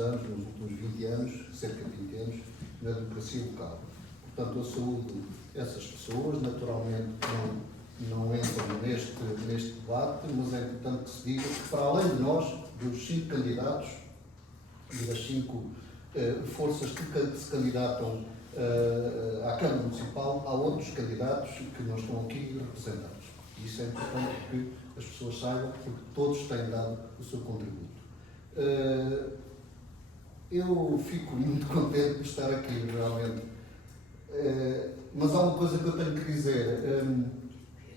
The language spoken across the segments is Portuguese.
anos, nos últimos 20 anos, cerca de 20 anos, na democracia local. Portanto, eu saúdo essas pessoas, naturalmente não entram neste debate, mas é importante que se diga que, para além de nós, dos 5 candidatos e das 5 forças que se candidatam à Câmara Municipal, há outros candidatos que não estão aqui representados. E isso é importante que as pessoas saibam, porque todos têm dado o seu contributo. Eu fico muito contente de estar aqui, realmente. Mas há uma coisa que eu tenho que dizer.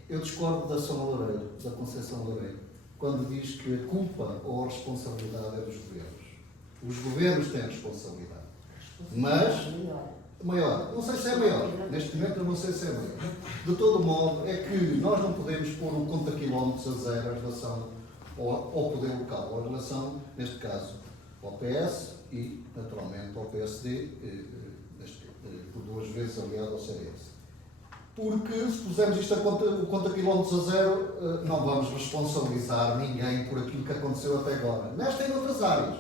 Eu discordo da Sra. Loureiro, da Conceição Loureiro, quando diz que a culpa ou a responsabilidade é dos governos. Os governos têm a responsabilidade. Mas, maior, não sei se é maior, neste momento eu não sei se é maior. De todo modo, é que nós não podemos pôr um conta-quilómetros a zero em relação ao poder local, ou em relação, neste caso, ao PS e, naturalmente, ao PSD, por 2 vezes aliado ao CDS. Porque se pusermos isto o conta-quilómetros a zero, não vamos responsabilizar ninguém por aquilo que aconteceu até agora. Nesta e noutras áreas.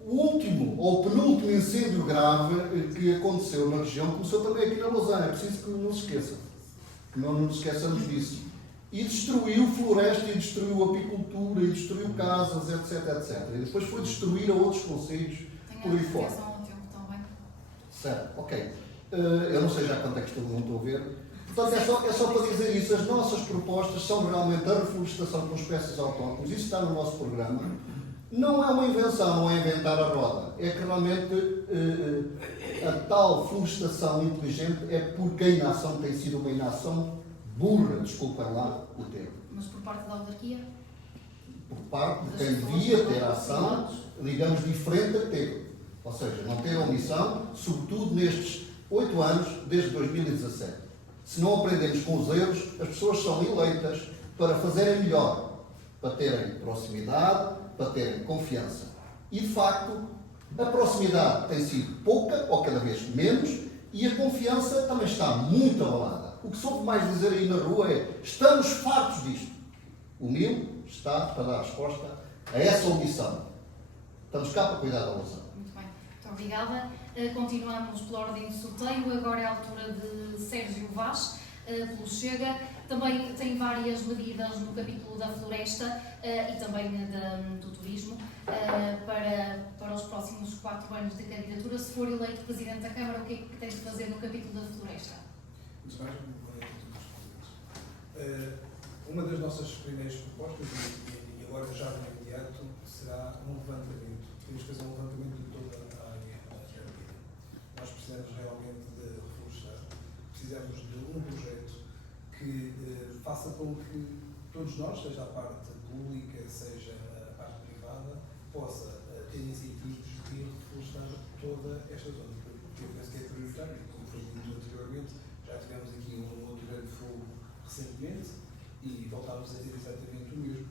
O último ou penúltimo incêndio grave que aconteceu na região começou também aqui na Lausanne. É preciso que não se esqueça. Que não nos esqueçamos disso. E destruiu floresta, e destruiu apicultura, e destruiu casas, etc, etc. E depois foi destruir a outros concelhos por aí fora. Certo, ok. Eu não sei já quanto é que não estou a ver. Portanto, é só para dizer isso. As nossas propostas são realmente a reflorestação com espécies autóctones. Isso está no nosso programa. Não é uma invenção, não é inventar a roda. É que realmente a tal florestação inteligente é porque a inação tem sido uma inação burra, desculpem lá o termo. Mas por parte da autarquia? Por parte de quem devia ter ação, digamos, diferente a ter. Ou seja, não ter omissão, sobretudo nestes 8 anos, desde 2017. Se não aprendemos com os erros, as pessoas são eleitas para fazerem melhor, para terem proximidade, para terem confiança. E, de facto, a proximidade tem sido pouca, ou cada vez menos, e a confiança também está muito abalada. O que soube mais dizer aí na rua é: estamos fartos disto. O MIL está para dar resposta a essa omissão. Estamos cá para cuidar da Lausanne. Muito bem, muito obrigada. Continuamos pela ordem de sorteio. Agora é a altura de Sérgio Vaz, pelo Chega. Também tem várias medidas no capítulo da floresta e também do turismo para os próximos 4 anos de candidatura. Se for eleito Presidente da Câmara, o que é que tem de fazer no capítulo da floresta? Muito bem, uma das nossas primeiras propostas, e agora já de imediato, será um levantamento. Temos que fazer um levantamento de toda a área arqueológica. Nós precisamos realmente de reflorestar. Precisamos de um projeto que faça com que todos nós, seja a parte pública, seja a parte privada, possa ter incentivos de reflorestar toda esta zona. Porque eu penso que é prioritário, como foi dito anteriormente, já tivemos aqui um outro grande fogo recentemente e voltámos a ter exatamente o mesmo.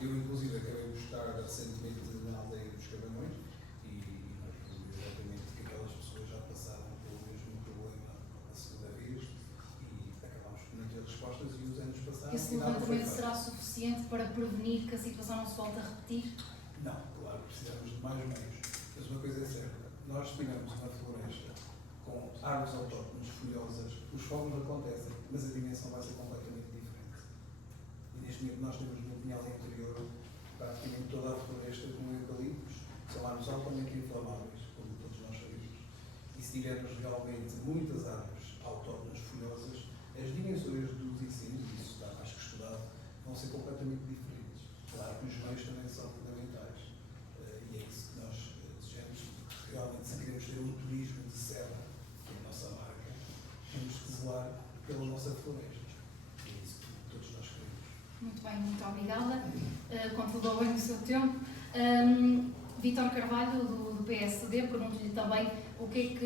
Eu, inclusive, acabei de estar recentemente na aldeia dos Cabanhões e nós vimos exatamente que aquelas pessoas já passaram pelo mesmo problema a segunda vez e acabámos por não ter respostas e os anos passaram. Esse levantamento será suficiente para prevenir que a situação não se volte a repetir? Não, claro, precisamos de mais meios. Mas uma coisa é certa, nós tivemos uma floresta com árvores autóctones folhosas, os fogos acontecem, mas a dimensão vai ser completamente diferente. E neste momento nós temos no Pinhal Interior praticamente toda a floresta com eucaliptos, são árvores altamente inflamáveis, como todos nós sabemos. E se tivermos realmente muitas árvores autóctones folhosas, as dimensões dos incêndios, isso está mais que estudado, vão ser completamente diferentes. Claro que os meios também são fundamentais. E é isso que nós desejamos. Realmente, se queremos ter um turismo de serra, que é a nossa marca, temos que zelar pela nossa floresta. É isso que todos nós queremos. Muito bem, muito obrigada. Controlou bem o seu tempo. Vítor Carvalho, do PSD, pergunto-lhe também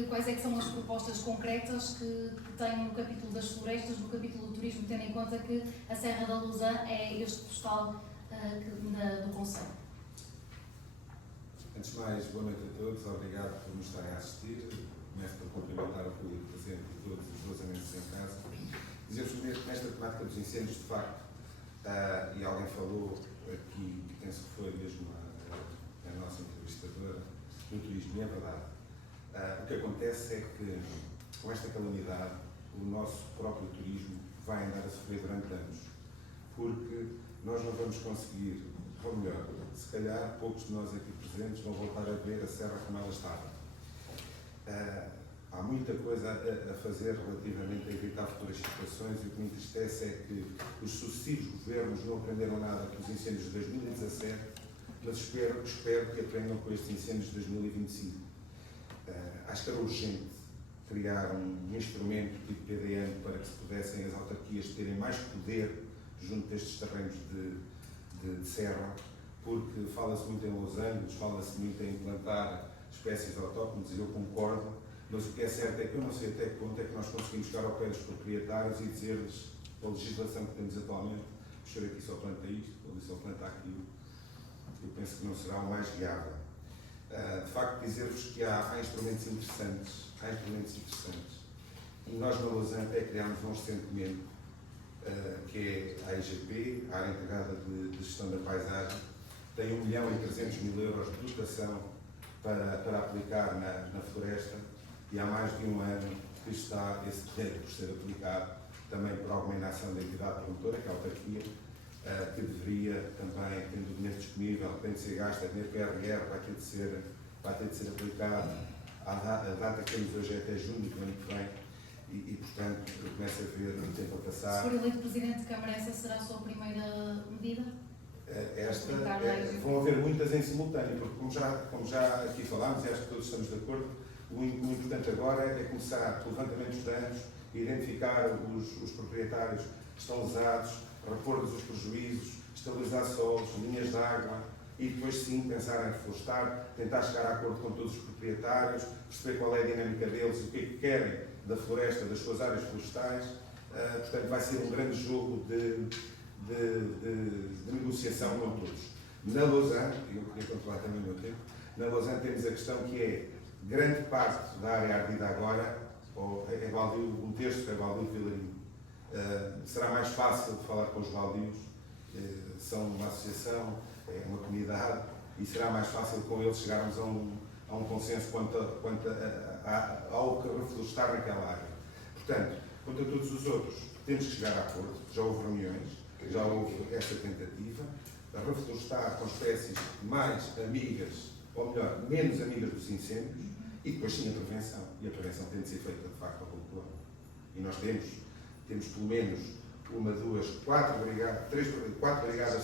quais é que são as propostas concretas que tem no capítulo das florestas, no capítulo do turismo, tendo em conta que a Serra da Lausanne é este postal do Conselho. Antes de mais, boa noite a todos, obrigado por nos estarem a assistir. Começo por cumprimentar o público presente e todos os lausanenses em casa. Dizemos que nesta temática dos incêndios, de facto, e alguém falou aqui, que penso que foi mesmo no turismo, e é verdade. O que acontece é que, com esta calamidade, o nosso próprio turismo vai andar a sofrer durante anos, porque nós não vamos conseguir, ou melhor, se calhar poucos de nós aqui presentes vão voltar a ver a serra como ela estava. Há muita coisa a fazer relativamente a evitar futuras situações, e o que me entristece é que os sucessivos governos não aprenderam nada com os incêndios de 2017, mas espero que aprendam com estes incêndios de 2025. Acho que era urgente criar um instrumento tipo PDM para que se pudessem as autarquias terem mais poder junto destes terrenos de serra, porque fala-se muito em losangos, fala-se muito em implantar espécies autóctones, e eu concordo, mas o que é certo é que eu não sei até que ponto é que nós conseguimos chegar ao pé dos proprietários e dizer-lhes, a legislação que temos atualmente, o senhor aqui só planta isto, ou ali só planta aquilo. Eu penso que não será o mais viável. De facto, dizer-vos que há instrumentos interessantes, e nós na Lausanne até criámos um orçamento, que é a IGP, a Área Integrada de Gestão da Paisagem, tem 1.300.000 euros de dotação para aplicar na floresta, e há mais de um ano que está esse dinheiro por ser aplicado também por alguma inação da entidade promotora, que é a autarquia, que deveria também, tendo o dinheiro disponível, tem de ser gasto, dinheiro PRR, vai ter de ser aplicado. A data que temos hoje é até junho do ano que vem, e portanto, começa a ver o tempo a passar. Se for eleito Presidente de Câmara, essa será a sua primeira medida? Vão haver muitas em simultâneo, porque como já aqui falámos, e acho que todos estamos de acordo, o importante agora é começar o levantamento dos danos, identificar os proprietários que estão lesados, repor-lhes os prejuízos, estabilizar solos, linhas de água, e depois sim pensar em reflorestar, tentar chegar a acordo com todos os proprietários, perceber qual é a dinâmica deles, o que é que querem da floresta, das suas áreas florestais. Portanto, vai ser um grande jogo de negociação com todos. Na Lausanne, e eu queria controlar também o meu tempo, na Lausanne temos a questão que é grande parte da área ardida agora, é baldio, um terço é baldio de Vilarinho. Será mais fácil de falar com os baldios, são uma associação, é uma comunidade, e será mais fácil com eles chegarmos a um consenso quanto ao que reflorestar naquela área. Portanto, quanto a todos os outros, temos que chegar a acordo, já houve reuniões, já houve essa tentativa, a reflorestar com espécies mais amigas, ou melhor, menos amigas dos incêndios, e depois sim a prevenção. E a prevenção tem de ser feita de facto ao longo do ano. E nós temos pelo menos quatro brigadas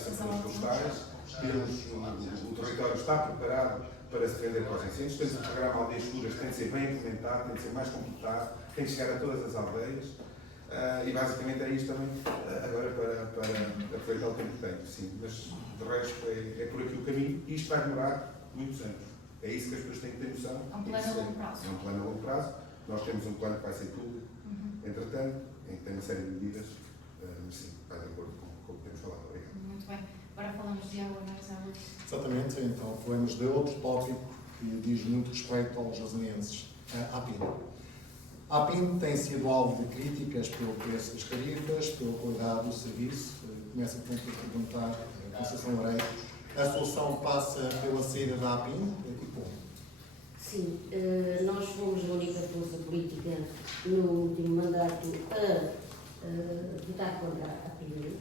florestais, o território está preparado para se defender contra os incêndios, temos o programa Aldeias Seguras que tem de ser bem implementado, tem de ser mais completado, tem de chegar a todas as aldeias, e basicamente é isto também, agora para aproveitar o tempo que tenho, sim, mas de resto é por aqui o caminho, e isto vai demorar muitos anos. É isso que as pessoas têm que ter noção. É um plano a longo prazo. É um plano a longo prazo. Nós temos um plano que vai ser público, entretanto, em que tem uma série de medidas, mas sim, vai de acordo com o que temos falado. Obrigado. Muito bem. Agora falamos de água, não é, Isabel? Exatamente, então falamos de outro tópico que diz muito respeito aos jasonenses, a APIN. A APIN tem sido alvo de críticas pelo preço das tarifas, pela qualidade do serviço. Começa por perguntar, Conceição Loureiro, a solução passa pela saída da APIN e ponto. Sim, nós fomos a única força política no último mandato a votar contra a APIN.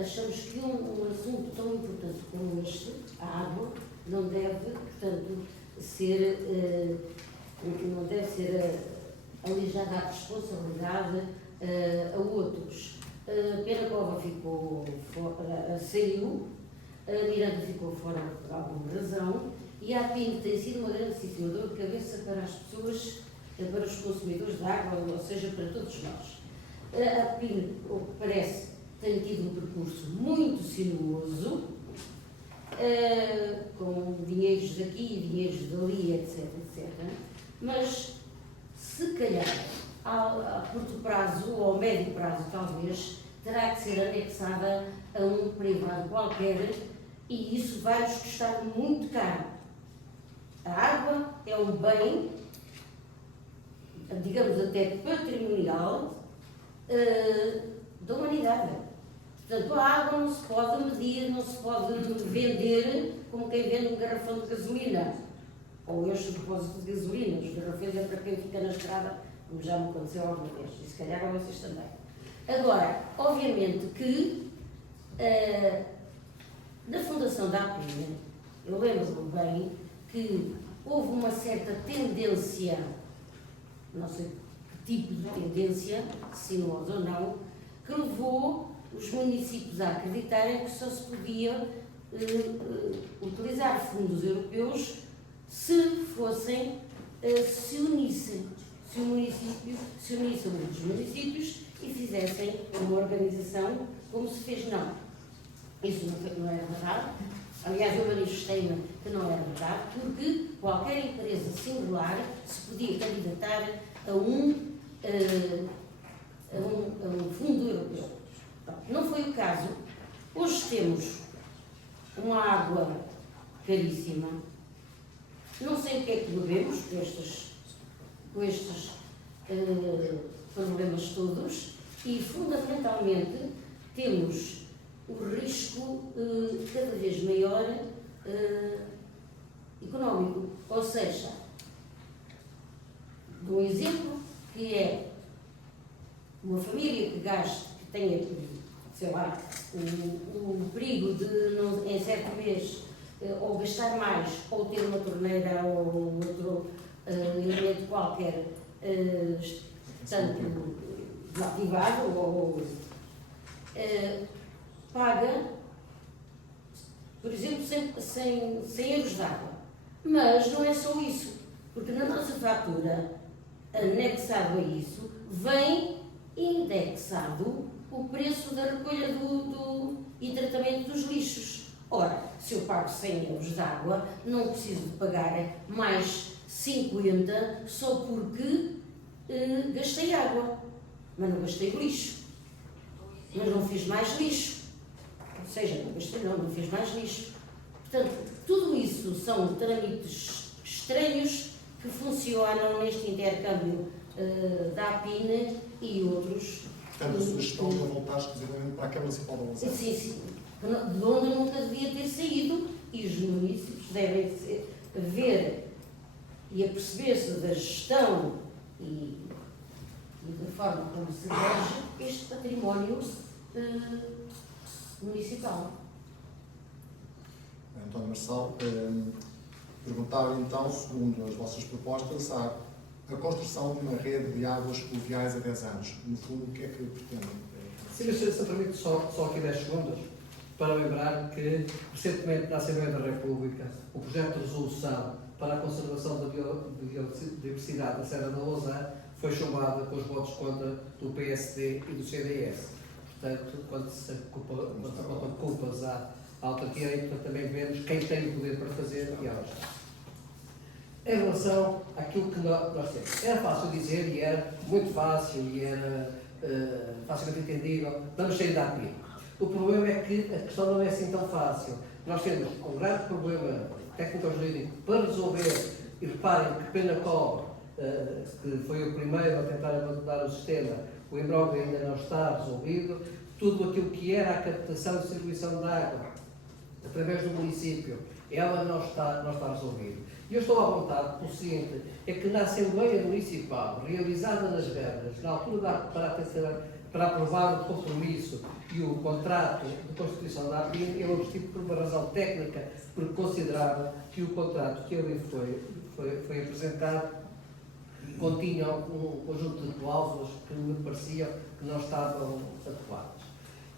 Achamos que um assunto tão importante como este, a água, não deve, portanto, ser alijada a responsabilidade a outros. Penacova saiu, a Miranda ficou fora por alguma razão, e a APIN tem sido uma grandíssima dor de cabeça para as pessoas, para os consumidores de água, ou seja, para todos nós. A APIN, o que parece, tem tido um percurso muito sinuoso, com dinheiros daqui e dinheiros dali, etc, mas, se calhar, a curto prazo ou a médio prazo, talvez, terá que ser anexada a um privado qualquer, e isso vai nos custar muito caro. A água é um bem, digamos até patrimonial, da humanidade. Portanto, a água não se pode medir, não se pode vender como quem vende um garrafão de gasolina. ou este depósito de gasolina, os garrafões é para quem fica na estrada, como já me aconteceu alguma vez, e se calhar a vocês também. Agora, obviamente que na fundação da APIN, eu lembro-me bem que houve uma certa tendência, não sei que tipo de tendência, sinuosa ou não, que levou os municípios a acreditarem que só se podia utilizar fundos europeus se fossem, se unissem muitos municípios e fizessem uma organização como se fez. Não, isso não era verdade. Aliás, eu manifestei-me que não era verdade, porque qualquer empresa singular se podia candidatar a um fundo europeu. Não foi o caso. Hoje temos uma água caríssima. Não sei o que é que bebemos com estes problemas todos e, fundamentalmente, temos o risco cada vez maior económico. Ou seja, de um exemplo que é uma família que gaste, que tenha, sei lá, o perigo de, em certo mês, ou gastar mais, ou ter uma torneira ou outro elemento qualquer, tanto desativado, ou paga, por exemplo, 100 euros de água. Mas não é só isso, porque na nossa fatura, anexado a isso, vem indexado o preço da recolha e tratamento dos lixos. Ora, se eu pago 100 euros de água, não preciso de pagar mais 50 só porque gastei água, mas não gastei lixo, mas não fiz mais lixo. Ou seja, não fiz mais lixo. Portanto, tudo isso são trâmites estranhos que funcionam neste intercâmbio da APIN e outros. Portanto, a sugestão de voltar exclusivamente para a Câmara Municipal de Lousã. Sim. De onde nunca devia ter saído, e os municípios devem ver e aperceber-se da gestão e da forma como se rege este património municipal. António Marçal, perguntava então, segundo as vossas propostas, a construção de uma rede de águas pluviais a 10 anos. No fundo, o que é que pretendem? Sim, mas se permite só aqui 10 segundos, para lembrar que, recentemente, na Assembleia da República, o projeto de resolução para a conservação da biodiversidade da Serra da Lousã foi chumbado com os votos contra do PSD e do CDS. Portanto, quando se apontam culpas à autarquia, também vemos quem tem o poder para fazer e elas. Em relação àquilo que nós temos, era fácil dizer e era muito fácil e era facilmente entendível, vamos sair da APIN. O problema é que a questão não é assim tão fácil. Nós temos um grande problema técnico-jurídico para resolver, e reparem que Penacol, que foi o primeiro a tentar abandonar o sistema, o imbróglio ainda não está resolvido. Tudo aquilo que era a captação e distribuição de água através do município, ela não está resolvido. E eu estou à vontade pelo seguinte, é que na Assembleia Municipal, realizada nas Gabras, na altura para aprovar o compromisso e o contrato de constituição da APIN, eu obstive por uma razão técnica, porque considerava que o contrato que ali foi apresentado continha um conjunto de cláusulas que me pareciam que não estavam adequadas.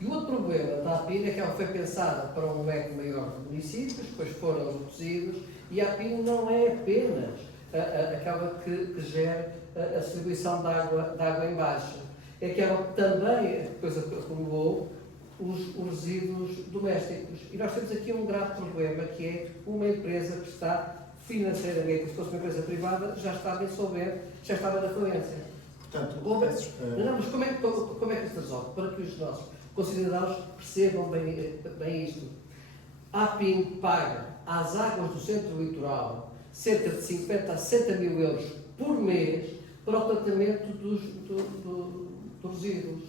E o outro problema da APIN é que ela foi pensada para um leque maior de municípios, depois foram reduzidos, e a APIN não é apenas aquela que gera a distribuição de água em baixo. É que ela também depois acumulou os resíduos domésticos. E nós temos aqui um grave problema, que é uma empresa que está financeiramente, se fosse uma empresa privada, já estava insolvente, já estava na falência. Portanto, mas como é que se resolve? Para que os nossos concidadãos percebam bem isto. A APIN paga às águas do centro litoral cerca de 50 a 60 mil euros por mês para o tratamento dos resíduos.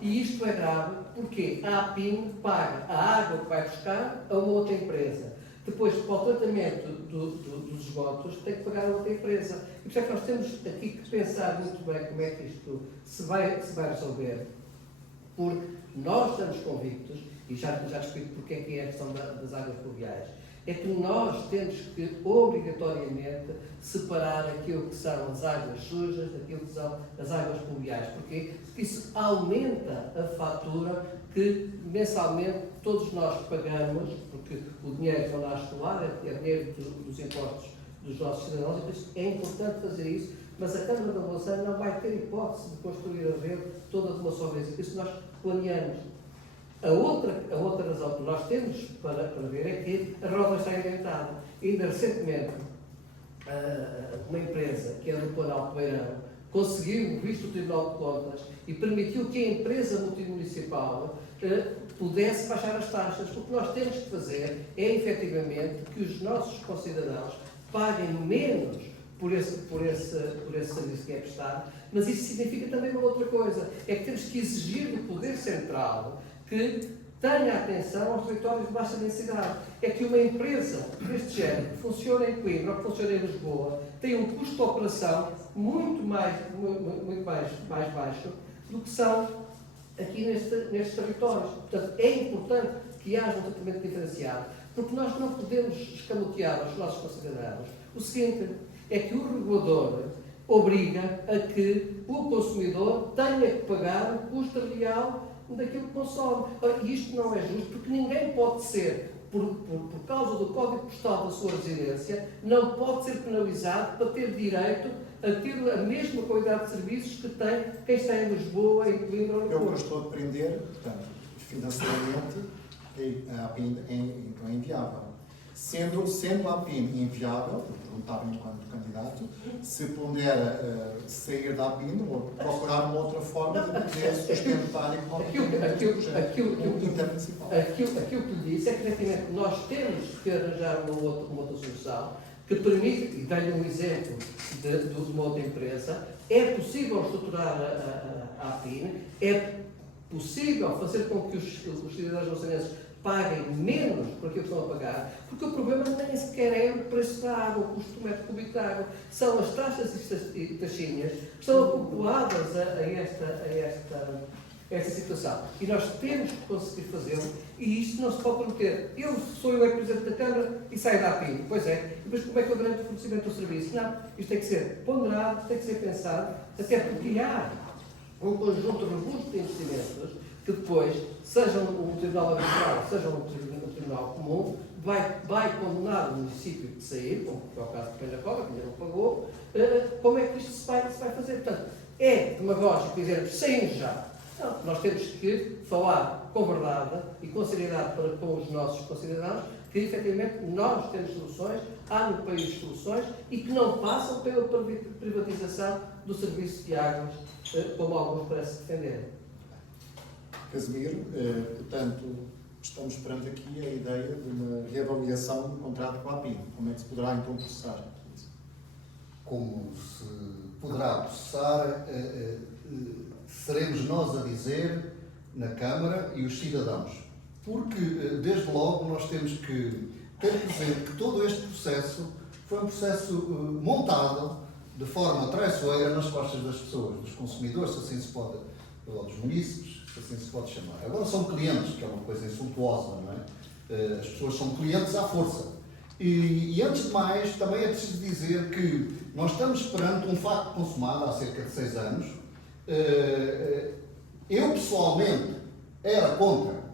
E isto é grave porque a APIN paga a água que vai buscar a uma outra empresa. Depois, para o tratamento dos esgotos, tem que pagar a outra empresa. E por isso é que nós temos aqui que pensar muito bem como é que isto se vai resolver, porque nós estamos convictos, e já explico porque é que é a questão das águas pluviais, é que nós temos que, obrigatoriamente, separar aquilo que são as águas sujas daquilo que são as águas pluviais. Porquê? Porque isso aumenta a fatura que mensalmente todos nós pagamos, porque o dinheiro que nasce do ar é dinheiro dos impostos dos nossos cidadãos, e por isso é importante fazer isso, mas a Câmara da Bolsa não vai ter hipótese de construir a rede toda de uma só vez. Isso nós planeamos. A outra razão que nós temos para ver é que a roda está inventada. Ainda recentemente, uma empresa, que é do Planalto Beirão, conseguiu, visto o Tribunal de Contas, e permitiu que a empresa multimunicipal pudesse baixar as taxas. O que nós temos que fazer é, efetivamente, que os nossos concidadãos paguem menos por esse serviço que é prestado, mas isso significa também uma outra coisa, é que temos que exigir do Poder Central que tenha atenção aos territórios de baixa densidade. É que uma empresa deste género, que funciona em Coimbra ou que funciona em Lisboa, tem um custo de operação muito mais baixo do que são aqui nestes territórios. Portanto, é importante que haja um tratamento diferenciado, porque nós não podemos escamotear aos nossos concidadãos o seguinte, é que o regulador obriga a que o consumidor tenha que pagar o custo real daquilo que consome. E isto não é justo, porque ninguém pode ser, por causa do código postal da sua residência, não pode ser penalizado para ter direito a ter a mesma qualidade de serviços que tem quem está em Lisboa, em Coimbra ou no É o que eu Porto. estou a aprender, portanto, financeiramente, a APIN então é inviável. Sendo a APIN inviável, eu perguntava enquanto candidato, se pondera sair da APIN ou procurar uma outra forma de poder sustentar economicamente o projeto intermunicipal. Aquilo que lhe disse é que, efetivamente, nós temos que arranjar uma outra solução que permite, e dei-lhe um exemplo de uma outra empresa, é possível estruturar a APIN, é possível fazer com que os cidadãos moçambiquenses paguem menos por aquilo que estão a pagar, porque o problema nem sequer é o preço da água, o custo do metro cúbico de água, são as taxas e taxinhas que estão acopladas a esta situação. E nós temos que conseguir fazê-lo, e isto não se pode prometer. Eu sou o Presidente da Câmara e saio da APIN. Pois é. E depois como é que eu garanto o fornecimento do serviço? Não. Isto tem que ser ponderado, tem que ser pensado, até porque há um conjunto robusto de investimentos que depois, seja um tribunal arbitral, seja um tribunal comum, vai condenar o município de sair, como é o caso de Penacova, que ainda não pagou, como é que isto se vai fazer. Portanto, é demagógico dizer, saímos já. Não, nós temos que falar com verdade e com seriedade para com os nossos concidadãos que, efetivamente, nós temos soluções, há no país soluções e que não passam pela privatização do serviço de águas, como alguns parecem defender. Casimiro, portanto, estamos perante aqui a ideia de uma reavaliação do contrato com a APIN. Como é que se poderá então processar? Como se poderá processar, seremos nós a dizer na Câmara e os cidadãos. Porque, desde logo, nós temos que ter presente que todo este processo foi um processo montado de forma traiçoeira nas costas das pessoas, dos consumidores, se assim se pode, ou dos munícipes, se assim se pode chamar. Agora são clientes, que é uma coisa insultuosa, não é? As pessoas são clientes à força. E antes de mais, também é preciso dizer que nós estamos perante um facto consumado há cerca de 6 anos. Eu, pessoalmente, era contra,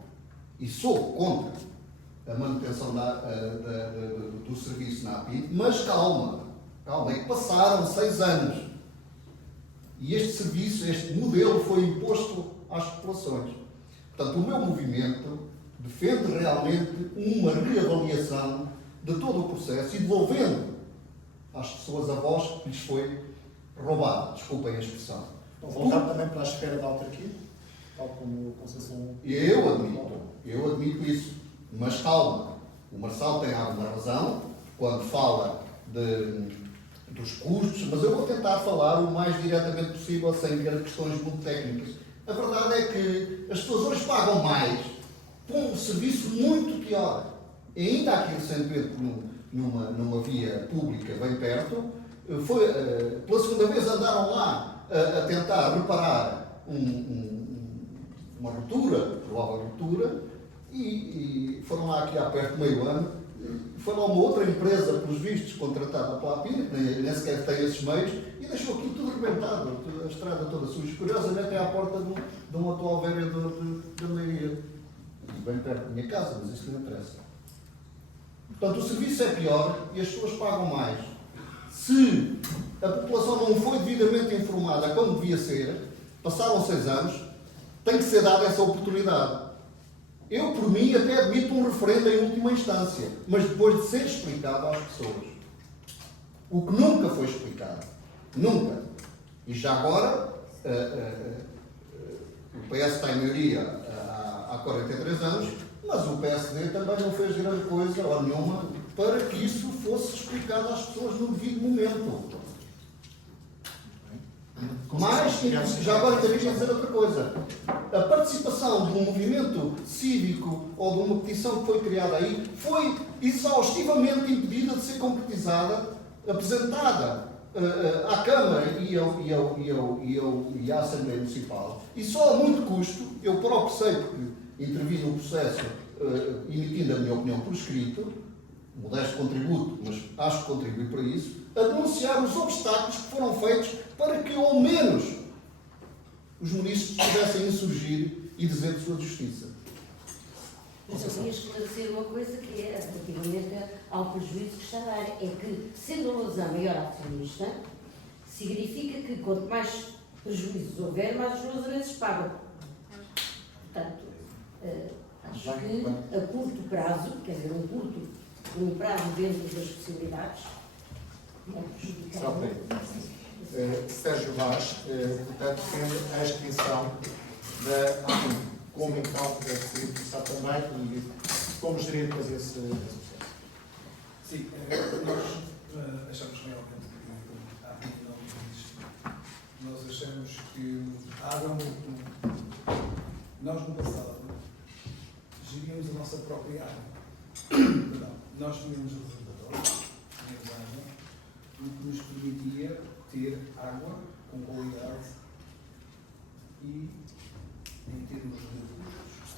e sou contra, a manutenção do serviço na APIN, mas calma, é que passaram 6 anos. E este serviço, este modelo foi imposto às populações. Portanto, o meu movimento defende realmente uma reavaliação de todo o processo e devolvendo às pessoas a voz que lhes foi roubada. Desculpem a expressão. Vão voltar também para a esfera da autarquia, tal como a Conceição... Eu admito isso. Mas calma, o Marçal tem alguma razão quando fala dos custos, mas eu vou tentar falar o mais diretamente possível sem ter questões muito técnicas. A verdade é que as pessoas hoje pagam mais por um serviço muito pior. E ainda aqui recentemente, numa via pública bem perto, pela segunda vez andaram lá a tentar reparar uma ruptura, provável ruptura, e foram lá aqui há perto de meio ano. Foi lá uma outra empresa, pelos vistos, contratada pela APIN, que nem sequer tem esses meios, e deixou aquilo tudo arrebentado, a estrada toda suja. Curiosamente é à porta de um atual vereador da Leiria, bem perto da minha casa, mas isso não interessa. Portanto, o serviço é pior e as pessoas pagam mais. Se a população não foi devidamente informada como devia ser, passaram 6 anos, tem que ser dada essa oportunidade. Eu, por mim, até admito um referendo em última instância, mas depois de ser explicado às pessoas. O que nunca foi explicado. Nunca. E já agora, o PS está em maioria há 43 anos, mas o PSD também não fez grande coisa, ou nenhuma, para que isso fosse explicado às pessoas no devido momento. Mas, já agora também quero dizer outra coisa. A participação de um movimento cívico ou de uma petição que foi criada aí foi exaustivamente impedida de ser concretizada, apresentada à Câmara e à Assembleia Municipal. E só a muito custo, eu próprio sei porque intervi no processo emitindo a minha opinião por escrito, modesto contributo, mas acho que contribui para isso, a denunciar os obstáculos que foram feitos para que, ao menos, os munícipes pudessem insurgir e dizer de sua justiça. Mas eu queria esclarecer uma coisa que é, relativamente ao prejuízo que está a dar, é que, sendo a Lousa maior acionista, significa que quanto mais prejuízos houver, mais os lousanenses pagam. Portanto, acho que a curto prazo, quer dizer, um prazo dentro das possibilidades, é prejudicável. Sérgio Vaz, portanto, defende a extinção da APIN. Como então deve ser interessado também e como gerir depois esse processo? Sim, nós achamos realmente que a APIN não existe. Nós achamos que a água nós no passado geríamos a nossa própria água. Perdão, nós tínhamos o reservatório, tínhamos água, o que nos permitia ter água com qualidade e, em termos de custos,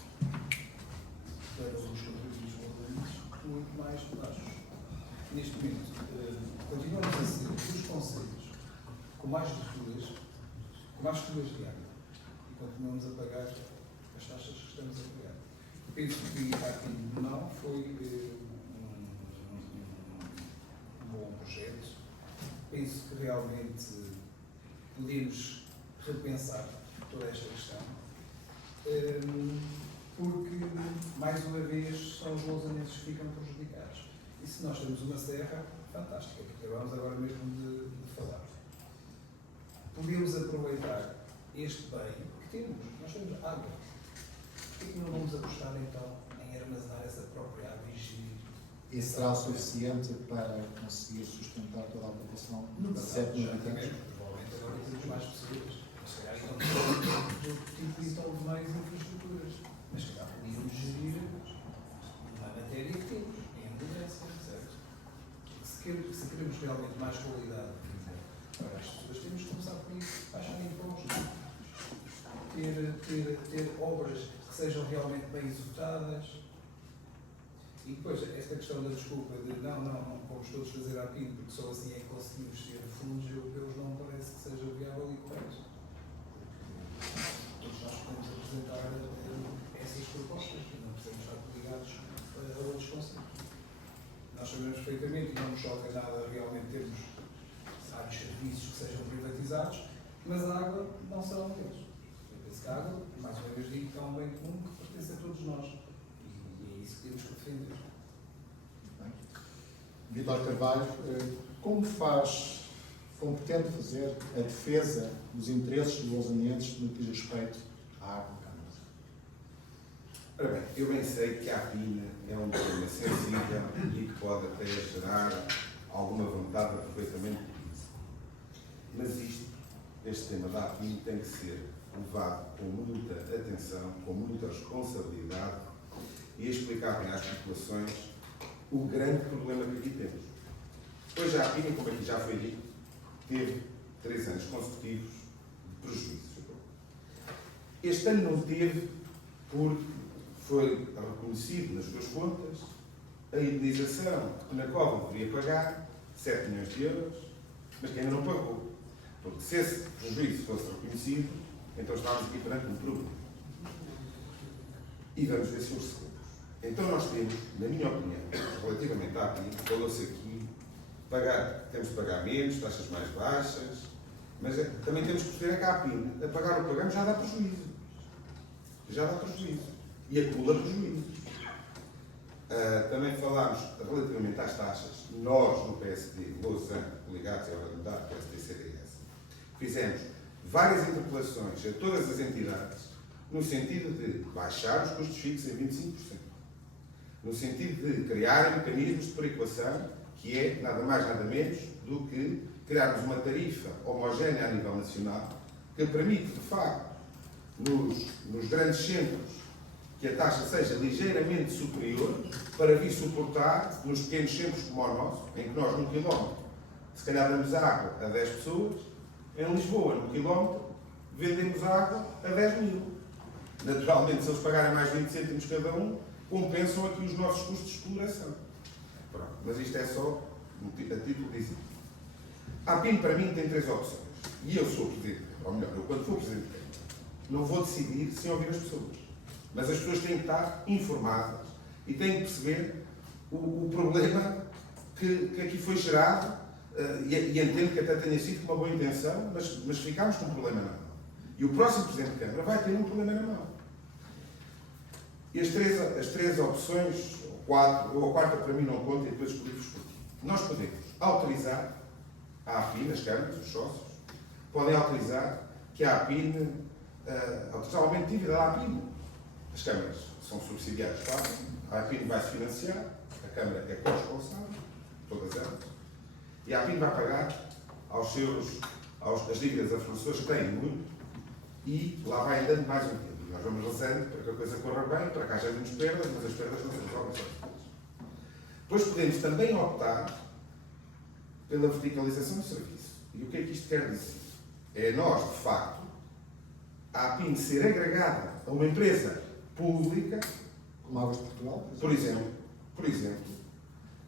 para os contribuintes voluntarios, muito mais baixos. Neste momento, continuamos a ser os concelhos com mais rupturas de água e continuamos a pagar as taxas que estamos a pagar. Penso que aqui não foi um bom projeto. Penso que realmente podemos repensar toda esta questão, porque, mais uma vez, são os lousanenses que ficam prejudicados. E se nós temos uma serra, fantástica, que acabamos agora mesmo de falar. Podemos aproveitar este bem que temos. Nós temos água. Por que não vamos apostar, então, em armazenar essa própria água e gerir? E será o suficiente para conseguir sustentar toda a população de 7 mil habitantes? Provavelmente agora temos mais pessoas. Mas se calhar então tipo de mais infraestruturas. Mas se calhar podíamos gerir uma matéria que temos, em ambulância, certo? Se queremos realmente mais qualidade de vida para as pessoas, temos que começar por isso. Baixar impostos. Ter obras que sejam realmente bem executadas. E depois, esta questão da desculpa de não vamos todos fazer a PIN, porque só assim é que conseguimos ter fundos europeus, não me parece que seja viável e correto. Todos nós podemos apresentar essas propostas e não precisamos estar ligados a outros conselhos. Nós sabemos perfeitamente e não nos choca nada realmente termos vários serviços que sejam privatizados, mas a água não será um deles. Eu penso que a água, mais uma vez digo, é um bem comum que pertence a todos nós. E é isso que temos que defender. Vítor Carvalho, como pretende fazer a defesa dos interesses dos lousanenses no que diz respeito à água? Ora bem, eu bem sei que a APIN é um tema sensível e que pode até gerar alguma vontade de aproveitamento disso. Mas este tema da APIN tem que ser levado com muita atenção, com muita responsabilidade e explicar bem às populações o grande problema que aqui temos. Hoje a APIN, como aqui já foi dito, teve 3 anos consecutivos de prejuízo. Este ano não teve porque foi reconhecido nas suas contas a indenização que na Cova deveria pagar 7 milhões de euros, mas que ainda não pagou. Porque se esse prejuízo fosse reconhecido, então estávamos aqui perante um problema. E vamos ver se os recebemos. Então nós temos, na minha opinião, relativamente à APIN, falou-se aqui, temos de pagar menos, taxas mais baixas, mas também temos que perceber que a APIN, a pagar o que pagamos, já dá prejuízo. Já dá prejuízo. E acumula prejuízos. Também falámos relativamente às taxas. Nós, no PSD, Lausanne, ligados à hora de mudar, PSD-CDS, fizemos várias interpelações a todas as entidades no sentido de baixar os custos fixos em 25%. No sentido de criar mecanismos de perequação, que é nada mais nada menos do que criarmos uma tarifa homogénea a nível nacional que permite, de facto, nos grandes centros, que a taxa seja ligeiramente superior para vir suportar nos pequenos centros como o nosso, em que nós, num quilómetro, se calhar damos água a 10 pessoas, em Lisboa, num quilómetro, vendemos água a 10 mil. Naturalmente, se eles pagarem mais 20 cêntimos cada um, compensam aqui os nossos custos de exploração. Pronto. Mas isto é só a título de exemplo. A APIN, para mim, tem 3 opções. E eu sou presidente, ou melhor, eu quando for presidente, não vou decidir sem ouvir as pessoas. Mas as pessoas têm que estar informadas e têm que perceber o problema que aqui foi gerado, e entendo que até tenha sido com uma boa intenção, mas ficámos com um problema na mão. E o próximo Presidente de Câmara vai ter um problema na mão. E as três opções, ou a quarta para mim não conta, e depois escolhi-vos por ti. Nós podemos autorizar a APIN, as câmaras, os sócios, podem autorizar que a APIN, autorizar o aumento de dívida da APIN. As câmaras são subsidiadas, a APIN vai se financiar, a Câmara é corresponsável, todas elas, e a APIN vai pagar as dívidas a fornecedores que têm muito, e lá vai andando mais um tempo. Nós vamos rezando para que a coisa corra bem, para que haja menos perdas, mas as perdas não se resolvem só depois. Depois podemos também optar pela verticalização do serviço. E o que é que isto quer dizer? É nós, de facto, a APIN ser agregada a uma empresa pública, Como Águas de Portugal, por exemplo,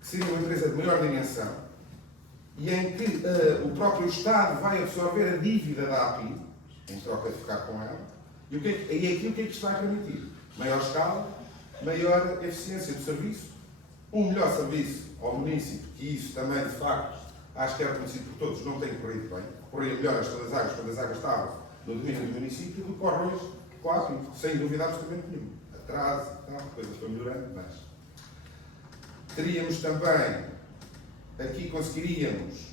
que seria uma empresa de maior dimensão e em que o próprio Estado vai absorver a dívida da APIN, em troca de ficar com ela, e aqui o que é que isto vai permitir? Maior escala, maior eficiência do serviço, um melhor serviço ao município, que isso também, de facto, acho que é reconhecido por todos, não tem corrido bem. Corria melhor as águas quando as águas estavam no domínio do município do que corre hoje com a APIN, sem dúvida absolutamente nenhuma. Atraso, tal, a coisa foi melhorando, mas teríamos também, aqui conseguiríamos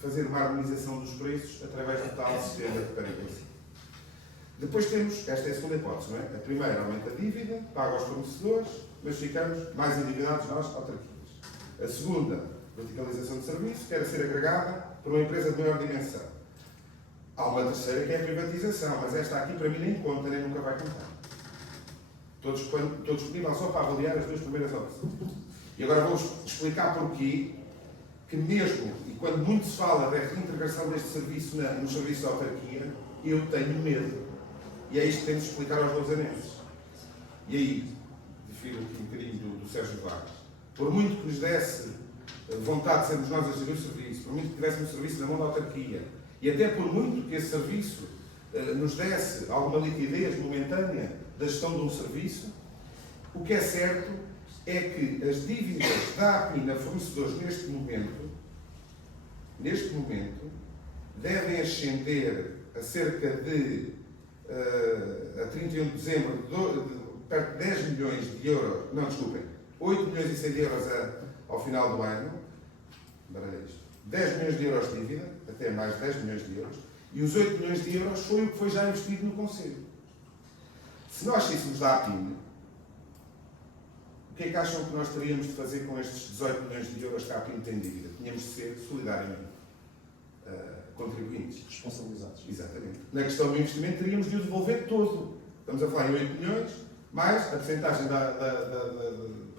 fazer uma harmonização dos preços através do tal sistema de perequação. Depois temos, esta é a segunda hipótese, não é? A primeira aumenta a dívida, paga aos fornecedores, mas ficamos mais endividados nós, autarquias. A segunda, verticalização de serviço, quer ser agregada por uma empresa de maior dimensão. Há uma terceira que é a privatização, mas esta aqui para mim nem conta, nem nunca vai contar. Estou disponível só para avaliar as 2 primeiras opções. E agora vou explicar porquê que mesmo, e quando muito se fala da reintegração deste serviço no serviço da autarquia, eu tenho medo. E é isto que temos de explicar aos lausanenses. E aí, difiro aqui um bocadinho do Sérgio Vargas. Por muito que nos desse vontade de sermos nós a gerir o serviço, por muito que tivéssemos o serviço na mão da autarquia, e até por muito que esse serviço nos desse alguma liquidez momentânea da gestão de um serviço, o que é certo é que as dívidas da APIN a fornecedores neste momento, devem ascender a cerca de, a 31 de dezembro, perto de 10 milhões de euros, não, desculpem, 8 milhões e 100 de euros ao final do ano, 10 milhões de euros de dívida, até mais de 10 milhões de euros, e os 8 milhões de euros foi o que foi já investido no Conselho. Se nós saíssemos da APIN, o que é que acham que nós teríamos de fazer com estes 18 milhões de euros que a APIN tem de dívida? Tínhamos de ser solidariamente contribuintes. responsabilizados. Exatamente. Na questão do investimento, teríamos de o devolver todo. Estamos a falar em 8 milhões, mais a percentagem da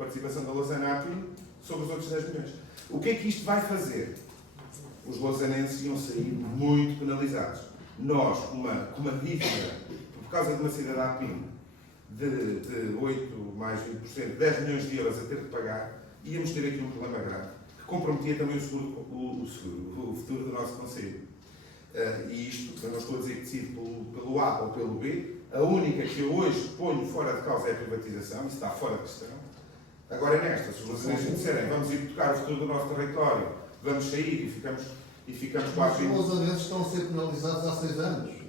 participação da Lausanne APIN sobre os outros 10 milhões. O que é que isto vai fazer? Os lausanenses iam sair muito penalizados. Nós, com uma dívida, por causa de uma saída da APIN, de 8 mais 20%, 10 milhões de euros a ter de pagar, íamos ter aqui um problema grave, que comprometia também o futuro do nosso Conselho. E isto, eu não estou a dizer que decido pelo A ou pelo B, a única que eu hoje ponho fora de causa é a privatização, isso está fora de questão. Agora é nesta, se os lausanenses disserem vamos ir tocar o futuro do nosso território, vamos sair e ficamos com a Mas os lausanenses estão a ser penalizados há 6 anos.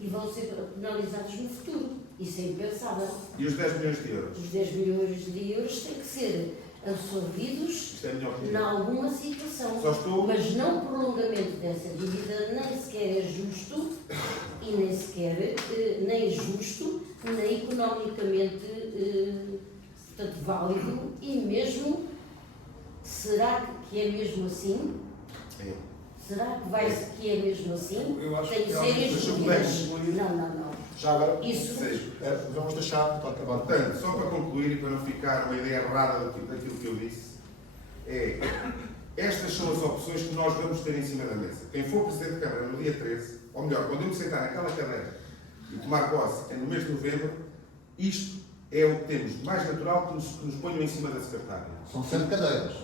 E vão ser penalizados no futuro. Isso é impensável. E os 10 milhões de euros? Os 10 milhões de euros têm que ser absorvidos Isto é a minha em opinião. alguma situação. Só estou... Mas não o prolongamento dessa dívida nem sequer é justo e nem sequer nem justo, nem economicamente portanto, válido e mesmo, será que é mesmo assim? É. Será que é mesmo assim? Eu acho Tenho que sérias dúvidas. Não. Já agora, Isso, vamos deixar para acabar. Portanto, só para concluir e para não ficar uma ideia errada daquilo que eu disse, estas são as opções que nós vamos ter em cima da mesa. Quem for Presidente da Câmara no dia 13, ou melhor, quando eu me sentar naquela cadeira e tomar posse no mês de novembro, isto é o que temos de mais natural que nos ponham em cima da secretária. São 7 cadeiras.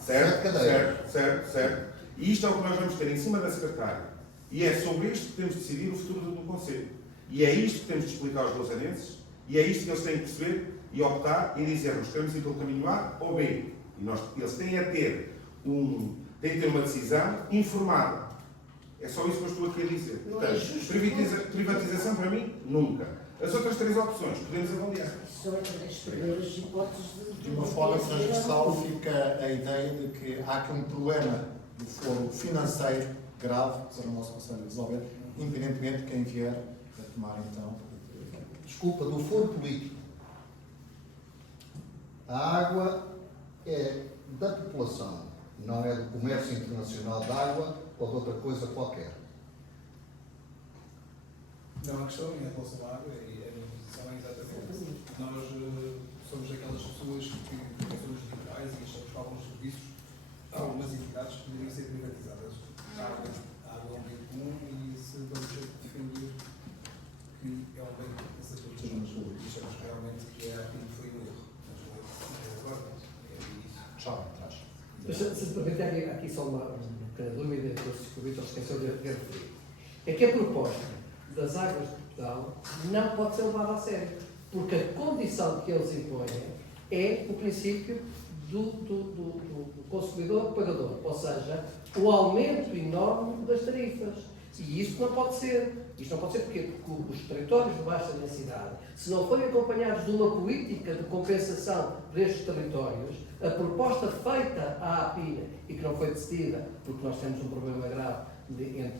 Certo? 7 cadeiras. Certo. E isto é o que nós vamos ter em cima da secretária. E é sobre isto que temos de decidir o futuro do Conselho. E é isto que temos de explicar aos lausanenses, e é isto que eles têm que perceber e optar e dizer-nos que queremos ir pelo caminho A ou B. E eles têm a ter uma decisão informada. É só isso que eu estou aqui a dizer. Não é Portanto, justo. privatização para mim, nunca. As outras 3 opções podemos avaliar. são as primeiras hipóteses De uma forma transversal fica a ideia de que há aqui um problema do foro financeiro grave, que será o nosso Conselho de resolver, independentemente de quem vier a tomar então. Desculpa, do foro político. A água é da população, não é do comércio internacional de água ou de outra coisa qualquer. Não, a questão em relação à água e a minha posição é exatamente. Nós somos aquelas pessoas que somos liberais e achamos que alguns serviços, algumas entidades poderiam ser privatizadas. A água é um bem comum e se vamos defender que é um bem de todos, achamos realmente que aquilo foi um erro. Mas agora, é isso. Já atrás. Mas se me permitem, aqui só uma pequena dúvida que o Vítor esqueceu de referir. É que a proposta das águas de Portugal não pode ser levada a sério, porque a condição que eles impõem é o princípio do consumidor pagador, ou seja, o aumento enorme das tarifas. E isto não pode ser. Isto não pode ser porque os territórios de baixa densidade, se não forem acompanhados de uma política de compensação destes territórios, a proposta feita à APIN e que não foi decidida, porque nós temos um problema grave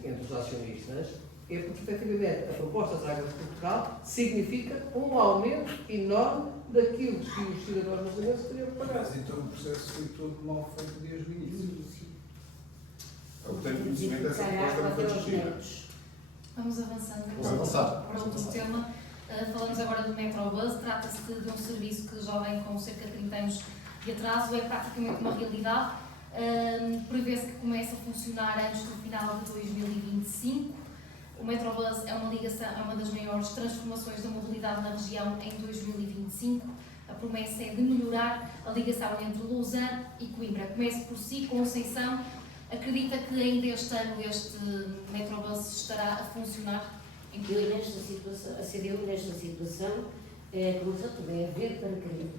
entre os acionistas, é porque, efetivamente, a proposta das águas de Portugal significa um aumento enorme daquilo que os cidadãos brasileiros teriam que pagar. Mas então o processo foi todo mal feito desde o início. Eu tenho conhecimento dessa proposta não foi discutida. Vamos avançando Vamos avançar. para outro tema. Falamos agora do Metrobus. Trata-se de um serviço que já vem com cerca de 30 anos de atraso, é praticamente uma realidade. Prevê-se que comece a funcionar antes do final de 2025. O Metrobus é uma das maiores transformações da mobilidade na região em 2025. A promessa é de melhorar a ligação entre Lausanne e Coimbra. Comece por si, Conceição. Acredita que ainda este ano este Metrobus estará a funcionar? Eu nesta situação, a CDU nesta situação, começou também a ver para crer.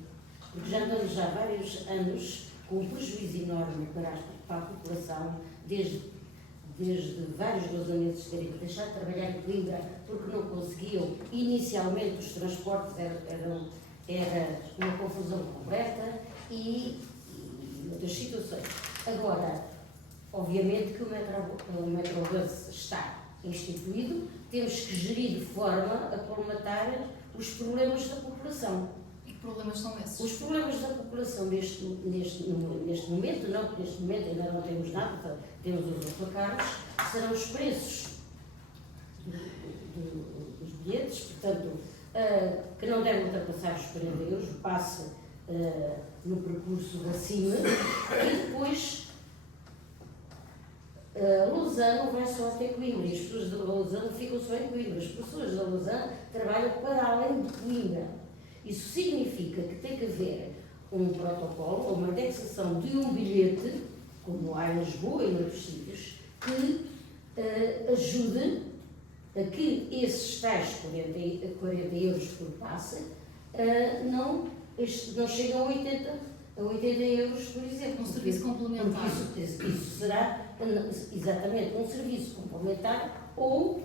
Porque já andamos há vários anos com um prejuízo enorme para a população, desde vários lausanenses terem que deixar de trabalhar em Coimbra porque não conseguiam. Inicialmente os transportes era uma confusão completa e outras situações. Agora, obviamente que o Metrobus está instituído, temos que gerir de forma a colmatar os problemas da população. E que problemas são esses? Os problemas da população neste momento, não, porque neste momento ainda não temos nada, temos os autocarros, serão os preços dos bilhetes, portanto, que não devem ultrapassar os 40 euros, o passe no percurso da CIME, e depois Lousã não vai só até Coimbra, e as pessoas de Lousã não ficam só em Coimbra, as pessoas de Lousã trabalham para além de Coimbra. Isso significa que tem que haver um protocolo ou uma indexação de um bilhete, como há em Lisboa e noutros sítios, que ajude a que esses tais 40 euros por passe não chegam a 80 euros, por exemplo. Um serviço complementar. Isso será exatamente um serviço complementar ou,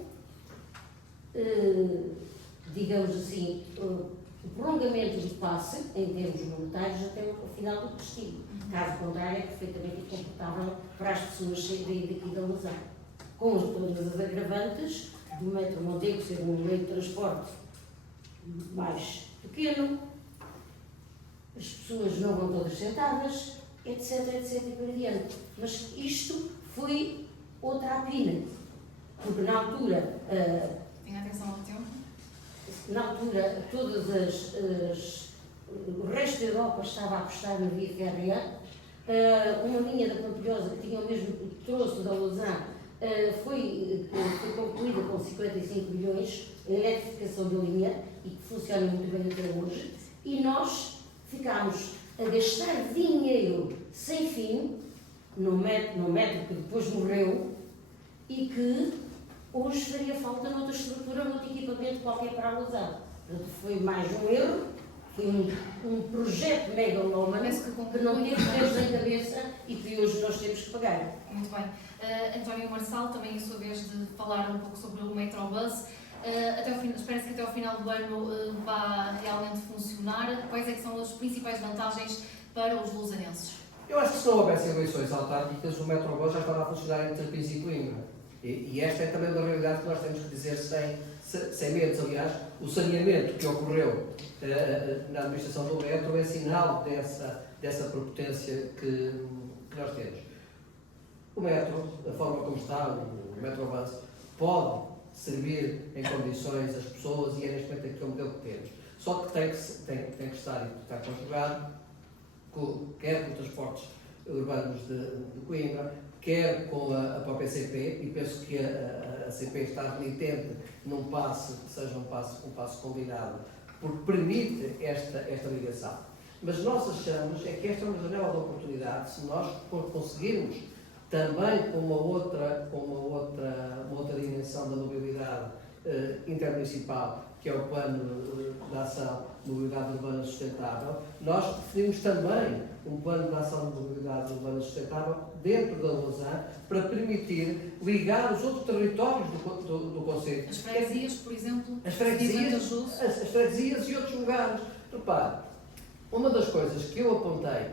digamos assim, o prolongamento do passe, em termos monetários, até o final do destino. Caso contrário, é perfeitamente incomportável para as pessoas saírem daqui da Lousã. Com todas as agravantes do metro Mondego ser um meio de transporte mais pequeno, as pessoas não vão todas sentadas, etc, etc e por diante. Mas isto foi outra apina, porque na altura, Tenha atenção ao tempo. o resto da Europa estava a apostar na via férrea, uma linha da Pampilhosa que tinha o mesmo troço da Lousã, foi concluída com 55 milhões, a eletrificação da linha, e que funciona muito bem até hoje, e nós ficámos a gastar dinheiro sem fim no metro que depois morreu e que hoje faria falta noutra estrutura, noutro equipamento qualquer para a Lousã. Portanto, foi mais um erro, foi um projeto megalómano Parece que que não teve pés na cabeça e que hoje nós temos que pagar. Muito bem. António Marçal, também em sua vez de falar um pouco sobre o Metrobus. Espera-se que até ao final do ano vá realmente funcionar. Quais é que são as principais vantagens para os lousanenses? Eu acho que se não houvesse eleições autárquicas, o Metrobus já estará a funcionar entre Pins e Coimbra. E esta é também uma realidade que nós temos que dizer sem medos. Aliás, o saneamento que ocorreu na administração do metro é sinal dessa prepotência que nós temos. O metro, da forma como está, o Metrobus, pode servir em condições as pessoas e é neste momento aquele modelo que temos. Só que tem que estar conjugado, quer com os transportes urbanos de Coimbra, quer com a própria CP, e penso que a CP está renitente num passo que seja um passo combinado, porque permite esta ligação. Mas nós achamos que esta é uma janela de oportunidade, se nós conseguirmos também com uma outra dimensão da mobilidade intermunicipal, que é o Plano de Ação de Mobilidade Urbana Sustentável, nós definimos também um Plano de Ação de Mobilidade Urbana Sustentável dentro da Lousã para permitir ligar os outros territórios do concelho. As freguesias, por exemplo, As freguesias e outros lugares. Repare, uma das coisas que eu apontei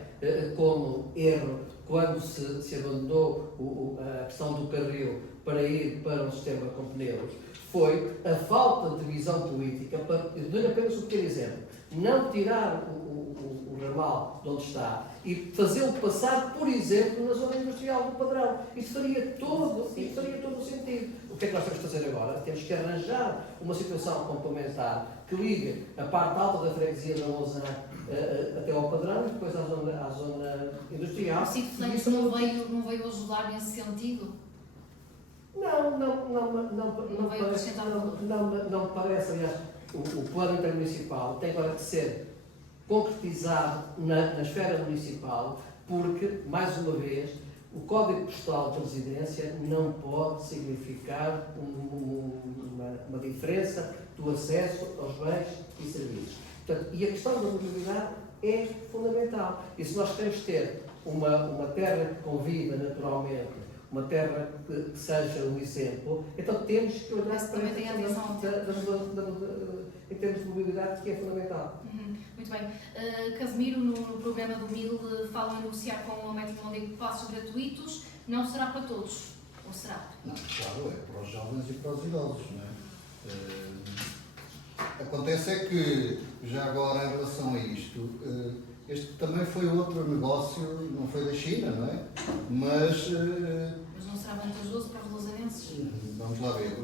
como erro quando se abandonou a questão do carril para ir para um sistema com pneus foi a falta de visão política. Eu dou-lhe apenas um pequeno exemplo. Não tirar o ramal de onde está e fazê-lo passar, por exemplo, na zona industrial do Padrão. Isso faria todo o sentido. O que é que nós temos que fazer agora? Temos que arranjar uma situação complementar que ligue a parte alta da freguesia da Lousã até ao Padrão e depois à zona industrial. O Cid Flandes não veio ajudar nesse sentido? Não veio acrescentar valor. Não parece, aliás, o plano intermunicipal tem agora que ser concretizado na esfera municipal, porque, mais uma vez, o Código Postal de Residência não pode significar uma diferença do acesso aos bens e serviços. Portanto, e a questão da mobilidade é fundamental. E se nós queremos ter uma terra que conviva naturalmente, uma terra que seja um exemplo, então temos que olhar para também tem atenção ao tempo. em termos de mobilidade, que é fundamental. Muito bem. Casimiro, no programa do MIL, fala em negociar com a Metro Mondego passos gratuitos. Não será para todos? Ou será? Não, claro, é para os jovens e para os idosos, não é? Acontece é que, já agora em relação a isto, este também foi outro negócio, não foi da China, não é? Mas não será vantajoso para os lousanenses? vamos lá ver,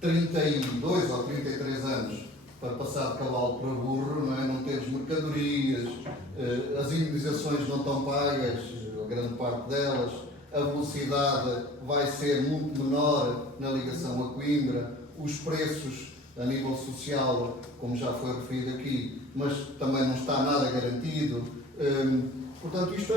32 ou 33 anos para passar de cavalo para burro, não é? Não temos mercadorias, as indenizações não estão pagas, a grande parte delas, a velocidade vai ser muito menor na ligação a Coimbra, os preços a nível social, como já foi referido aqui, mas também não está nada garantido. Portanto, isto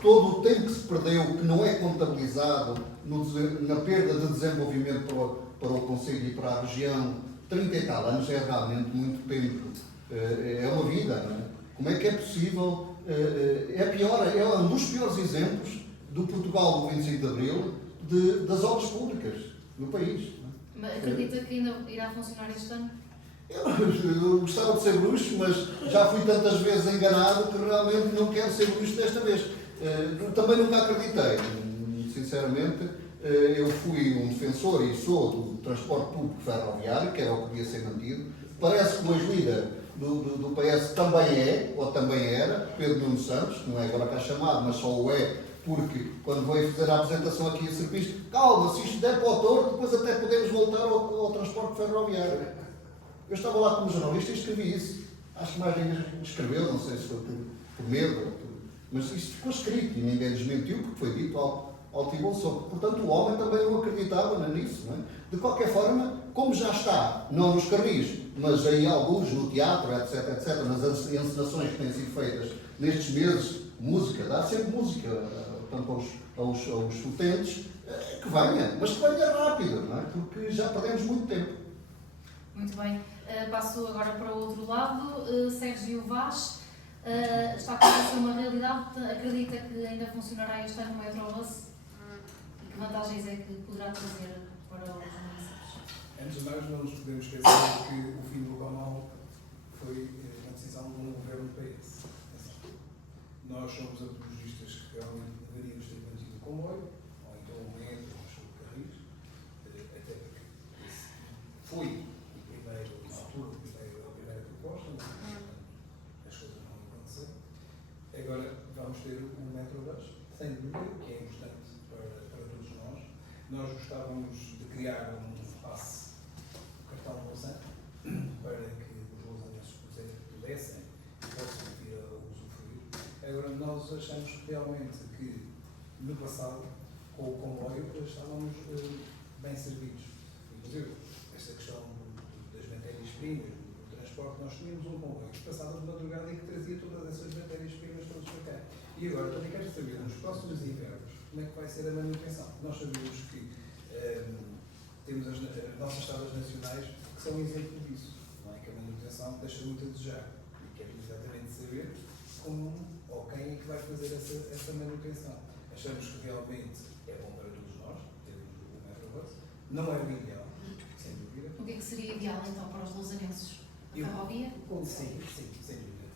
todo o tempo que se perdeu, que não é contabilizado na perda de desenvolvimento para o Conselho e para a região, 30 e tal anos é realmente muito tempo. É uma vida, não é? Como é que é possível? É um dos piores exemplos do Portugal do 25 de Abril das obras públicas no país. Mas acredita que ainda irá funcionar este ano? Eu gostava de ser bruxo, mas já fui tantas vezes enganado que realmente não quero ser bruxo desta vez. Também nunca acreditei, sinceramente. Eu fui um defensor e sou do transporte público ferroviário, que era o que devia ser mantido. Parece que o ex-líder do PS também é, ou também era, Pedro Nuno Santos, que não é agora cá chamado, mas só o é, porque quando veio fazer a apresentação aqui a Serpiste, calma, se isto der para o torto, depois até podemos voltar ao transporte ferroviário. Eu estava lá como jornalista e escrevi isso. Acho que mais ninguém escreveu, não sei se foi por medo, mas isto ficou escrito e ninguém desmentiu porque foi dito ao Tibol Soco. Portanto, o homem também não acreditava nisso. Não é? De qualquer forma, como já está, não nos carris, mas aí alguns no teatro, etc., nas encenações que têm sido feitas nestes meses, música, dá sempre música, portanto, aos utentes, que venha, mas que venha rápido, não é? Porque já perdemos muito tempo. Muito bem. Passo agora para o outro lado. Sérgio Vaz, está a acontecer uma realidade. Acredita que ainda funcionará este ano o Metrobus? E que vantagens é que poderá trazer para os municípios? Antes de mais, não nos podemos esquecer que o fim do Gomal foi uma decisão de um governo do país. Nós somos apologistas que realmente deveríamos ter mantido o comboio, ou então o metro, os ferrocarris, até porque esse foi a primeira proposta, mas as coisas não aconteceram. Agora vamos ter o Metrobus, sem dúvida, que é importante para todos nós. Nós gostávamos de criar um novo passe, o cartão Lausanne, para que os lausanenses pudessem e possam vir a usufruir. Agora, nós achamos realmente que no passado, com o comboio, estávamos bem servidos. Inclusive, esta questão das matérias-primas, do transporte, nós tínhamos um comboio que passava de madrugada e que trazia todas essas matérias-primas todas para cá. E agora, também quero saber, nos próximos invernos, como é que vai ser a manutenção? Nós sabemos que temos as nossas estradas nacionais que são um exemplo disso, não é? Que a manutenção deixa muito a desejar. E queremos exatamente saber como ou quem é que vai fazer essa manutenção. Achamos que realmente é bom para todos nós, termos o Metrobus. Não é o ideal, sem dúvida. O que é que seria ideal então para os lausanenses? A ferrovia? Sim, sem dúvida.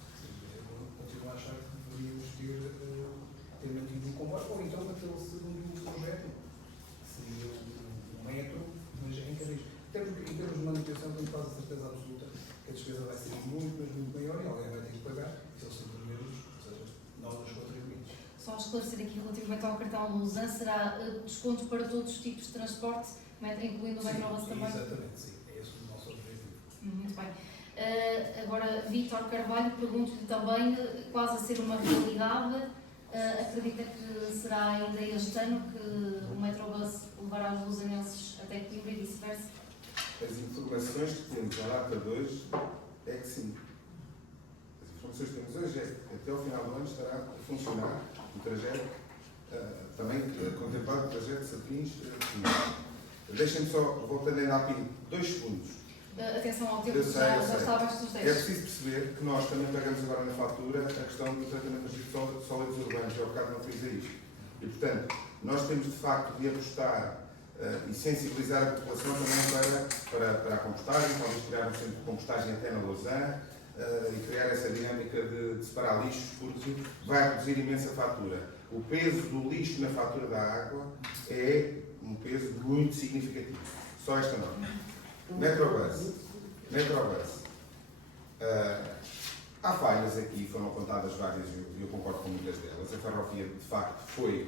Eu continuo a achar que deveríamos ter mantido o comboio, ou então aquele segundo projeto, que seria o metro, mas em carris. Até porque, em termos de manutenção, tenho quase a certeza absoluta que a despesa vai ser muito, mas muito maior e alguém vai ter que pagar, se eles são primeiros, ou seja, nós os contribuintes. Só esclarecer aqui relativamente ao cartão Lausanne, será desconto para todos os tipos de transporte, incluindo o Metrobus também? Exatamente, sim. É esse o nosso objetivo. Muito bem. Agora, Vítor Carvalho, pergunto-lhe também, quase a ser uma realidade, acredita que será ainda este ano que o Metrobus levará os lusanenses até Coimbra e vice-versa? As informações que temos à data de hoje é que sim. As informações que temos hoje é que até ao final do ano estará a funcionar o trajeto, também contemplado o trajeto de Serpins. Deixem-me só, voltando ainda a PIN, 2 segundos. Atenção ao tempo, Eu sei. já está abaixo dos 10. É preciso perceber que nós também pagamos agora na fatura a questão do tratamento dos sólidos urbanos, eu há bocado não fiz isto. E, portanto, nós temos de facto de apostar e sensibilizar a população também para a compostagem, talvez criar um centro de compostagem até na Lausanne e criar essa dinâmica de separar lixos, porque vai reduzir imensa fatura. O peso do lixo na fatura da água é um peso muito significativo. Só esta nota. Metrobus. Há falhas aqui, foram apontadas várias e eu concordo com muitas delas. A ferrovia, de facto, foi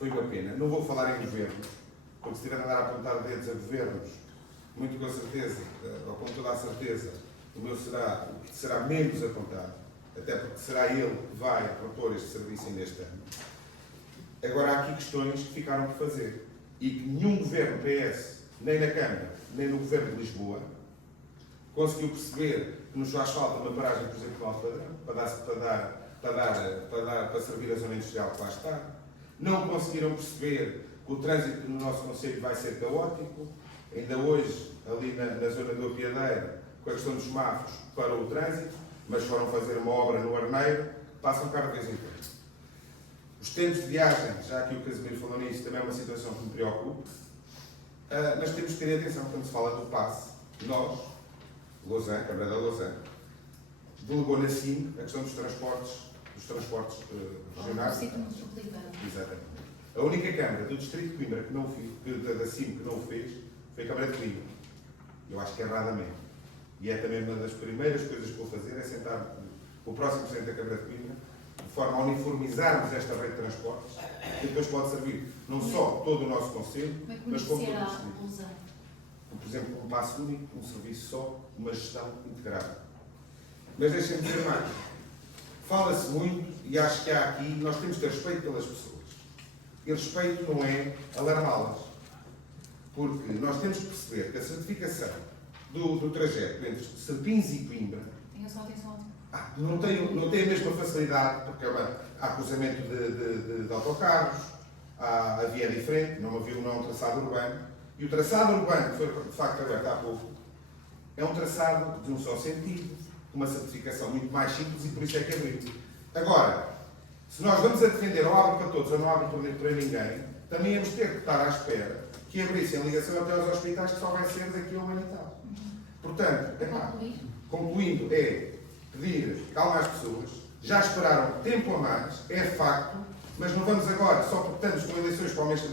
uma pena. Não vou falar em governos, porque se estiver a dar a apontar dedos a governos, muito com certeza, ou com toda a certeza, o meu será o que será menos apontado, até porque será ele que vai propor este serviço ainda este ano. Agora, há aqui questões que ficaram por fazer e que nenhum governo PS, nem na Câmara, nem no governo de Lisboa, conseguiu perceber que nos faz falta uma paragem, por exemplo, no Alto Padrão, para servir a zona industrial que lá está. Não conseguiram perceber que o trânsito no nosso concelho vai ser caótico. Ainda hoje, ali na zona do Apiadeiro, com a questão dos semáforos, parou o trânsito, mas foram fazer uma obra no Arneiro, passam cá de vez em quando. Os tempos de viagem, já que o Casimiro falou nisso, também é uma situação que me preocupa, mas temos que ter atenção quando se fala do passe. Nós, Lausanne, Câmara da Lausanne, delegou na CIM a questão dos transportes regionais. Exatamente. A única Câmara do Distrito de Coimbra que não fez, da CIM que não o fez, foi a Câmara de Coimbra. Eu acho que erradamente. E é também uma das primeiras coisas que vou fazer, é sentar com o próximo Presidente da Câmara de Coimbra, de forma a uniformizarmos esta rede de transportes, que depois pode servir não só todo o nosso Conselho, mas como todo o Distrito. Por exemplo, um passo único, um serviço só, uma gestão integrada. Mas deixem-me dizer mais. Fala-se muito, e acho que há aqui, nós temos que ter respeito pelas pessoas. E respeito não é alarmá-las. Porque nós temos que perceber que a certificação do trajeto entre Serpins e Coimbra não tem a mesma facilidade, porque há cruzamento de autocarros, a via é diferente, não é um traçado urbano. E o traçado urbano, que foi de facto aberto há pouco, é um traçado de um só sentido, com uma certificação muito mais simples e por isso é que abriu. Agora, se nós vamos a defender ou abre para todos ou não abre para ninguém, também vamos ter que estar à espera que abrissem a ligação até aos hospitais, que só vai ser daqui a um ano e tal. Portanto, concluindo, é pedir calma às pessoas, já esperaram tempo a mais, é facto, mas não vamos agora, só porque estamos com eleições para o mês que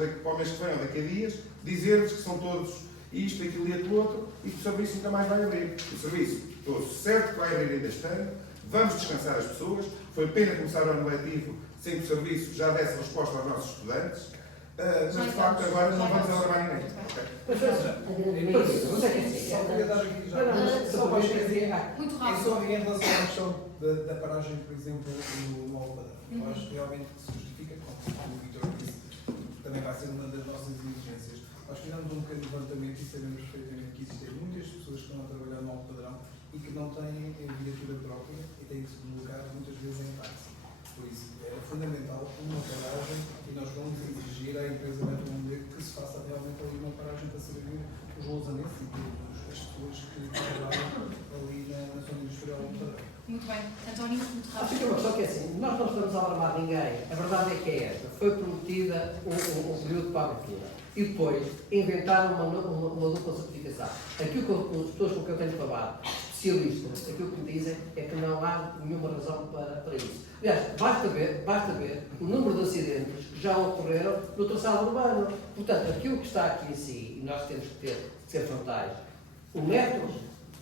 vem ou daqui a dias, dizer-lhes que são todos isto, aquilo e aquilo outro, e que o serviço nunca mais vai abrir. O serviço, estou certo que vai abrir ainda este ano, vamos descansar as pessoas, foi pena começar o ano letivo sem que o serviço já desse resposta aos nossos estudantes, mas de facto agora não vamos alarmar ninguém. Só queria dar aqui só para escrever. Muito É rápido. só em relação à questão da paragem, por exemplo, no Alto Padrão. Eu acho que realmente se justifica, como o Vítor disse, também vai ser uma das nossas exigências. Nós fizemos um bocadinho de levantamento e sabemos perfeitamente que existem muitas pessoas que estão a trabalhar no Alto Padrão e que não têm viatura própria e têm que se deslocar muitas vezes em táxi. Por isso, é fundamental uma paragem e nós vamos exigir à empresa Metromodelo que se faça realmente ali uma paragem para servir os lousanenses e todas as pessoas que trabalham ali na zona industrial do Padrão. Muito bem. António, muito Acho que é rápido. uma questão que é assim, nós não estamos a alarmar ninguém, a verdade é que é esta, foi prometida um período para a abertura e depois inventaram uma dupla certificação. Aquilo que as pessoas com quem eu tenho falado, especialistas, aquilo que me dizem é que não há nenhuma razão para isso. Aliás, basta ver o número de acidentes que já ocorreram no traçado urbano. Portanto, aquilo que está aqui em si, e nós temos que ser frontais, o método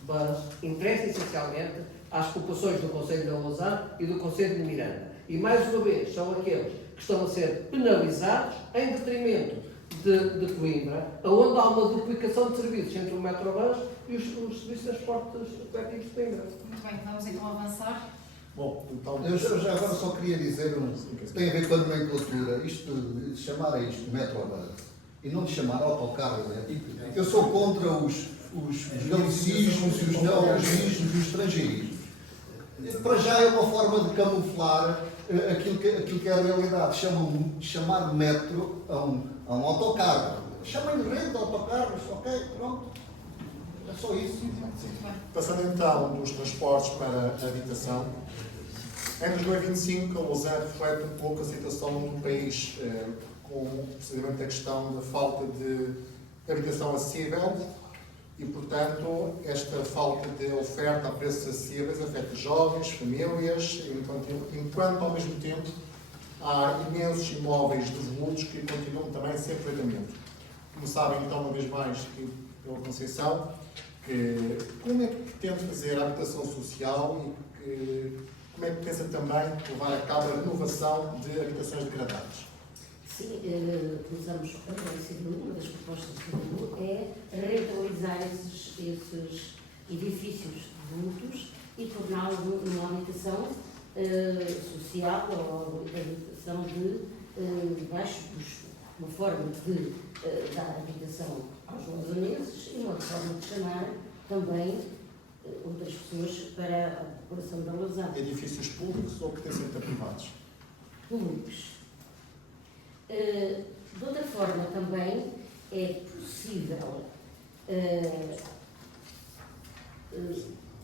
bus interessa essencialmente às populações do Concelho de Lausanne e do Concelho de Miranda. E, mais uma vez, são aqueles que estão a ser penalizados em detrimento de Coimbra, onde há uma duplicação de serviços entre o Metrobus e os serviços de transportes coletivos de Coimbra. Muito bem, vamos então avançar. Bom, então... Eu já agora só queria dizer, tem a ver com a nomenclatura, isto de chamar a isto Metrobus e não de chamar autocarro elétrico. Eu sou contra os galicismos e os neologismos e os estrangeirismos. Para já é uma forma de camuflar aquilo que é a realidade. Chamar de metro a um autocarro. Chamem-lhe rede de autocarros, ok? Pronto. É só isso. Passando então dos transportes para a habitação, em 2025 a Lausanne reflete um pouco a situação do país, com precisamente a questão da falta de habitação acessível e, portanto, esta falta de oferta a preços acessíveis afeta jovens, famílias, enquanto ao mesmo tempo há imensos imóveis devolutos que continuam também sem tratamento. Como sabem, então, uma vez mais, aqui pela Conceição, que como é que pretende fazer a habitação social e como é que pensa também levar a cabo a renovação de habitações degradadas? Sim, começamos uma das propostas do é rentabilizar esses edifícios vultos e torná-los numa habitação social ou habitação de baixo custo, uma forma de dar habitação aos losanenses e uma forma de chamar também outras pessoas para a população da Lousã. Edifícios públicos ou pertencentes a privados? Públicos. De outra forma, também é possível,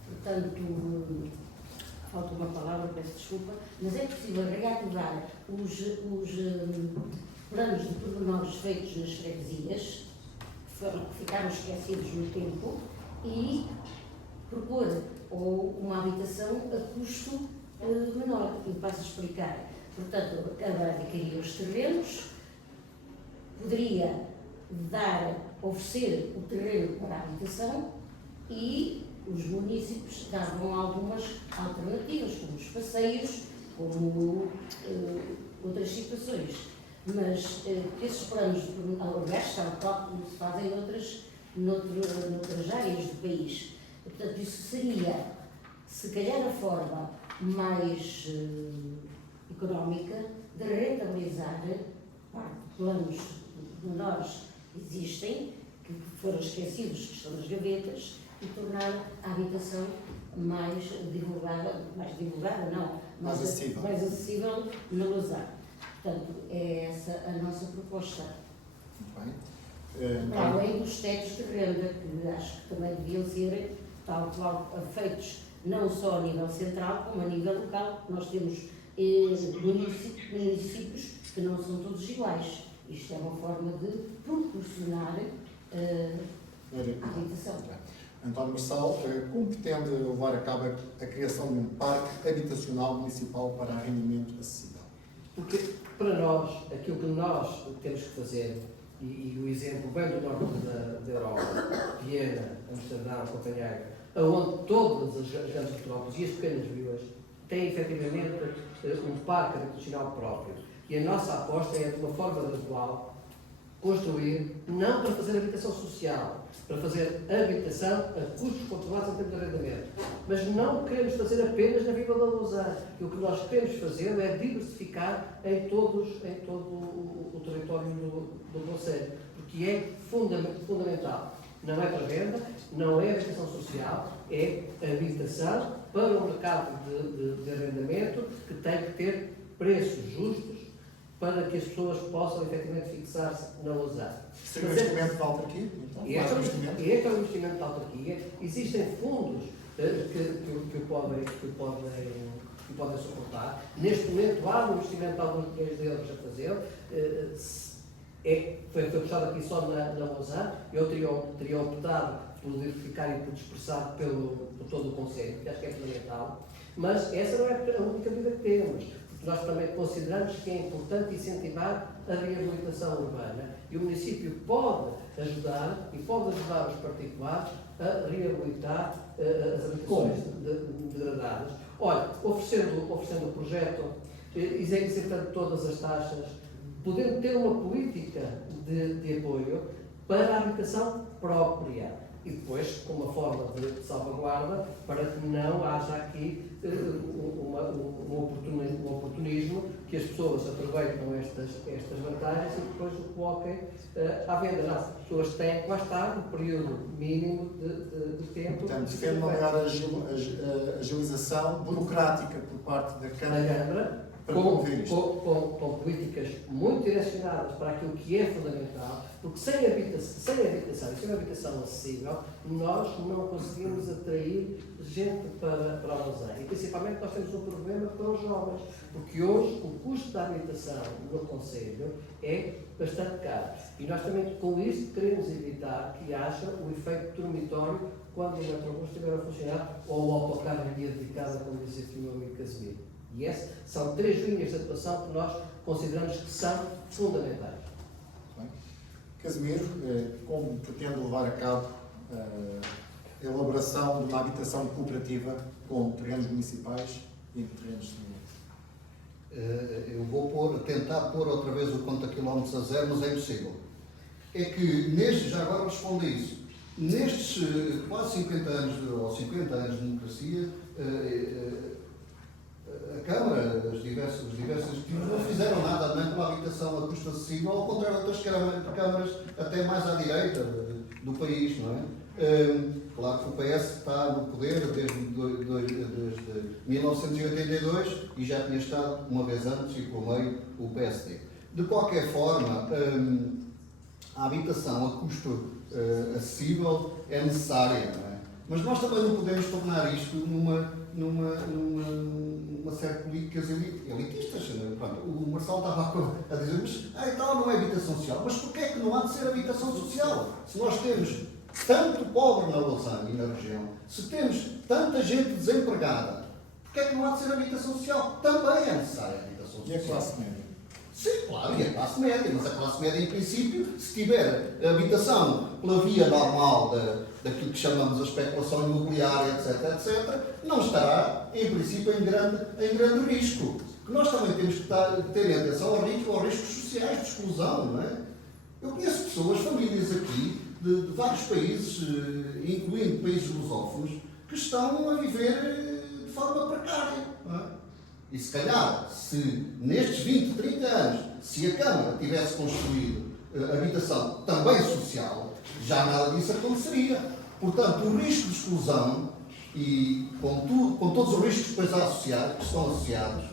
portanto, falta uma palavra, peço desculpa, mas é possível reativar os planos de pormenores feitos nas freguesias, que ficaram esquecidos no tempo, e propor uma habitação a custo menor. E passo a explicar. Portanto, a Câmara adquiria os terrenos, poderia oferecer o terreno para a habitação e os municípios davam algumas alternativas, como os passeios, como outras situações. Mas esses planos, aliás, são como se fazem noutras áreas do país. Portanto, isso seria, se calhar, a forma mais económica de rentabilizar parte de planos menores que existem, que foram esquecidos, que estão nas gavetas, e tornar a habitação mais acessível na Lousã. Portanto, é essa a nossa proposta. Muito bem. Para além dos tetos de renda, que acho que também deviam ser tal qual feitos, não só a nível central, como a nível local. Nós temos municípios que não são todos iguais. Isto é uma forma de proporcionar a habitação. António Marçal, como pretende levar a cabo a criação de um parque habitacional municipal para arrendamento acessível? Porque, para nós, aquilo que nós temos que fazer, e o exemplo vem do norte da Europa, Viena, Amsterdão, Copenhague, onde todas as grandes metrópoles e as pequenas vilas têm efetivamente um parque habitacional próprio. E a nossa aposta é, de uma forma gradual, construir, não para fazer habitação social, para fazer habitação a custos controlados em termos de arrendamento. Mas não queremos fazer apenas na Vila da Lousã. E o que nós queremos fazer é diversificar em todo o território do concelho, porque é fundamental. Não é para venda, não é habitação social, é habitação para o mercado de arrendamento, que tem que ter preços justos para que as pessoas possam efetivamente fixar-se na Lousã. Seria um investimento da autarquia? Então, Este é um investimento da autarquia. Existem fundos que podem suportar. Neste momento há um investimento de alguns milhões de euros a fazer. Foi puxado aqui só na Lousã. Eu teria optado por diversificar e por dispersar por todo o concelho, que acho que é fundamental. Mas essa não é a única medida que temos. Nós também consideramos que é importante incentivar a reabilitação urbana e o município pode ajudar os particulares a reabilitar as habitações degradadas. Olha, oferecendo o projeto, isentando todas as taxas, podendo ter uma política de apoio para a habitação própria. E depois, com uma forma de salvaguarda, para que não haja aqui um oportunismo, que as pessoas aproveitam estas vantagens e depois o coloquem à venda. As pessoas têm que lá estar um período mínimo de tempo. Portanto, defende uma maior agilização burocrática por parte da Câmara para promover isto. Com políticas muito direcionadas para aquilo que é fundamental, porque sem habitação e sem habitação acessível, nós não conseguimos atrair gente para a Lousã. E principalmente nós temos um problema para os jovens, porque hoje o custo da habitação no concelho é bastante caro. E nós também com isto queremos evitar que haja o efeito dormitório quando o metrobus estiver a funcionar ou o autocarro em via dedicada, como disse aqui o meu amigo Casimiro. E essas são 3 linhas de atuação que nós consideramos que são fundamentais. Casimiro, como pretende levar a cabo a elaboração de uma habitação cooperativa com terrenos municipais e terrenos de eu vou tentar pôr outra vez o conta quilómetros a zero, mas é impossível. É que já agora respondo a isso, nestes quase 50 anos, ou 50 anos de democracia, a Câmara, as diversas instituições não fizeram nada nem pela habitação a custo acessível, ao contrário de outras câmaras até mais à direita do país, não é? Claro que o PS está no poder desde 1982 e já tinha estado uma vez antes e por meio o PSD. De qualquer forma, a habitação a custo acessível é necessária, não é? Mas nós também não podemos tornar isto numa série de políticas elitistas. Pronto, o Marcelo estava a dizer, mas então não é habitação social. Mas porquê é que não há de ser habitação social? Se nós temos tanto pobre na Lausanne e na região, se temos tanta gente desempregada, porquê é que não há de ser habitação social? Também é necessária a habitação social. E a classe média? Sim, claro, e a classe média, mas a classe média, em princípio, se tiver habitação pela via normal daquilo que chamamos a especulação imobiliária, etc., não estará, em princípio, em grande risco. Que nós também temos que ter atenção aos riscos sociais de exclusão, não é? Eu conheço pessoas, famílias aqui, de vários países, incluindo países lusófonos, que estão a viver de forma precária, não é? E se calhar, se nestes 20, 30 anos, se a Câmara tivesse construído habitação também social, já nada disso aconteceria. Portanto, o risco de exclusão, e com todos os riscos que estão associados,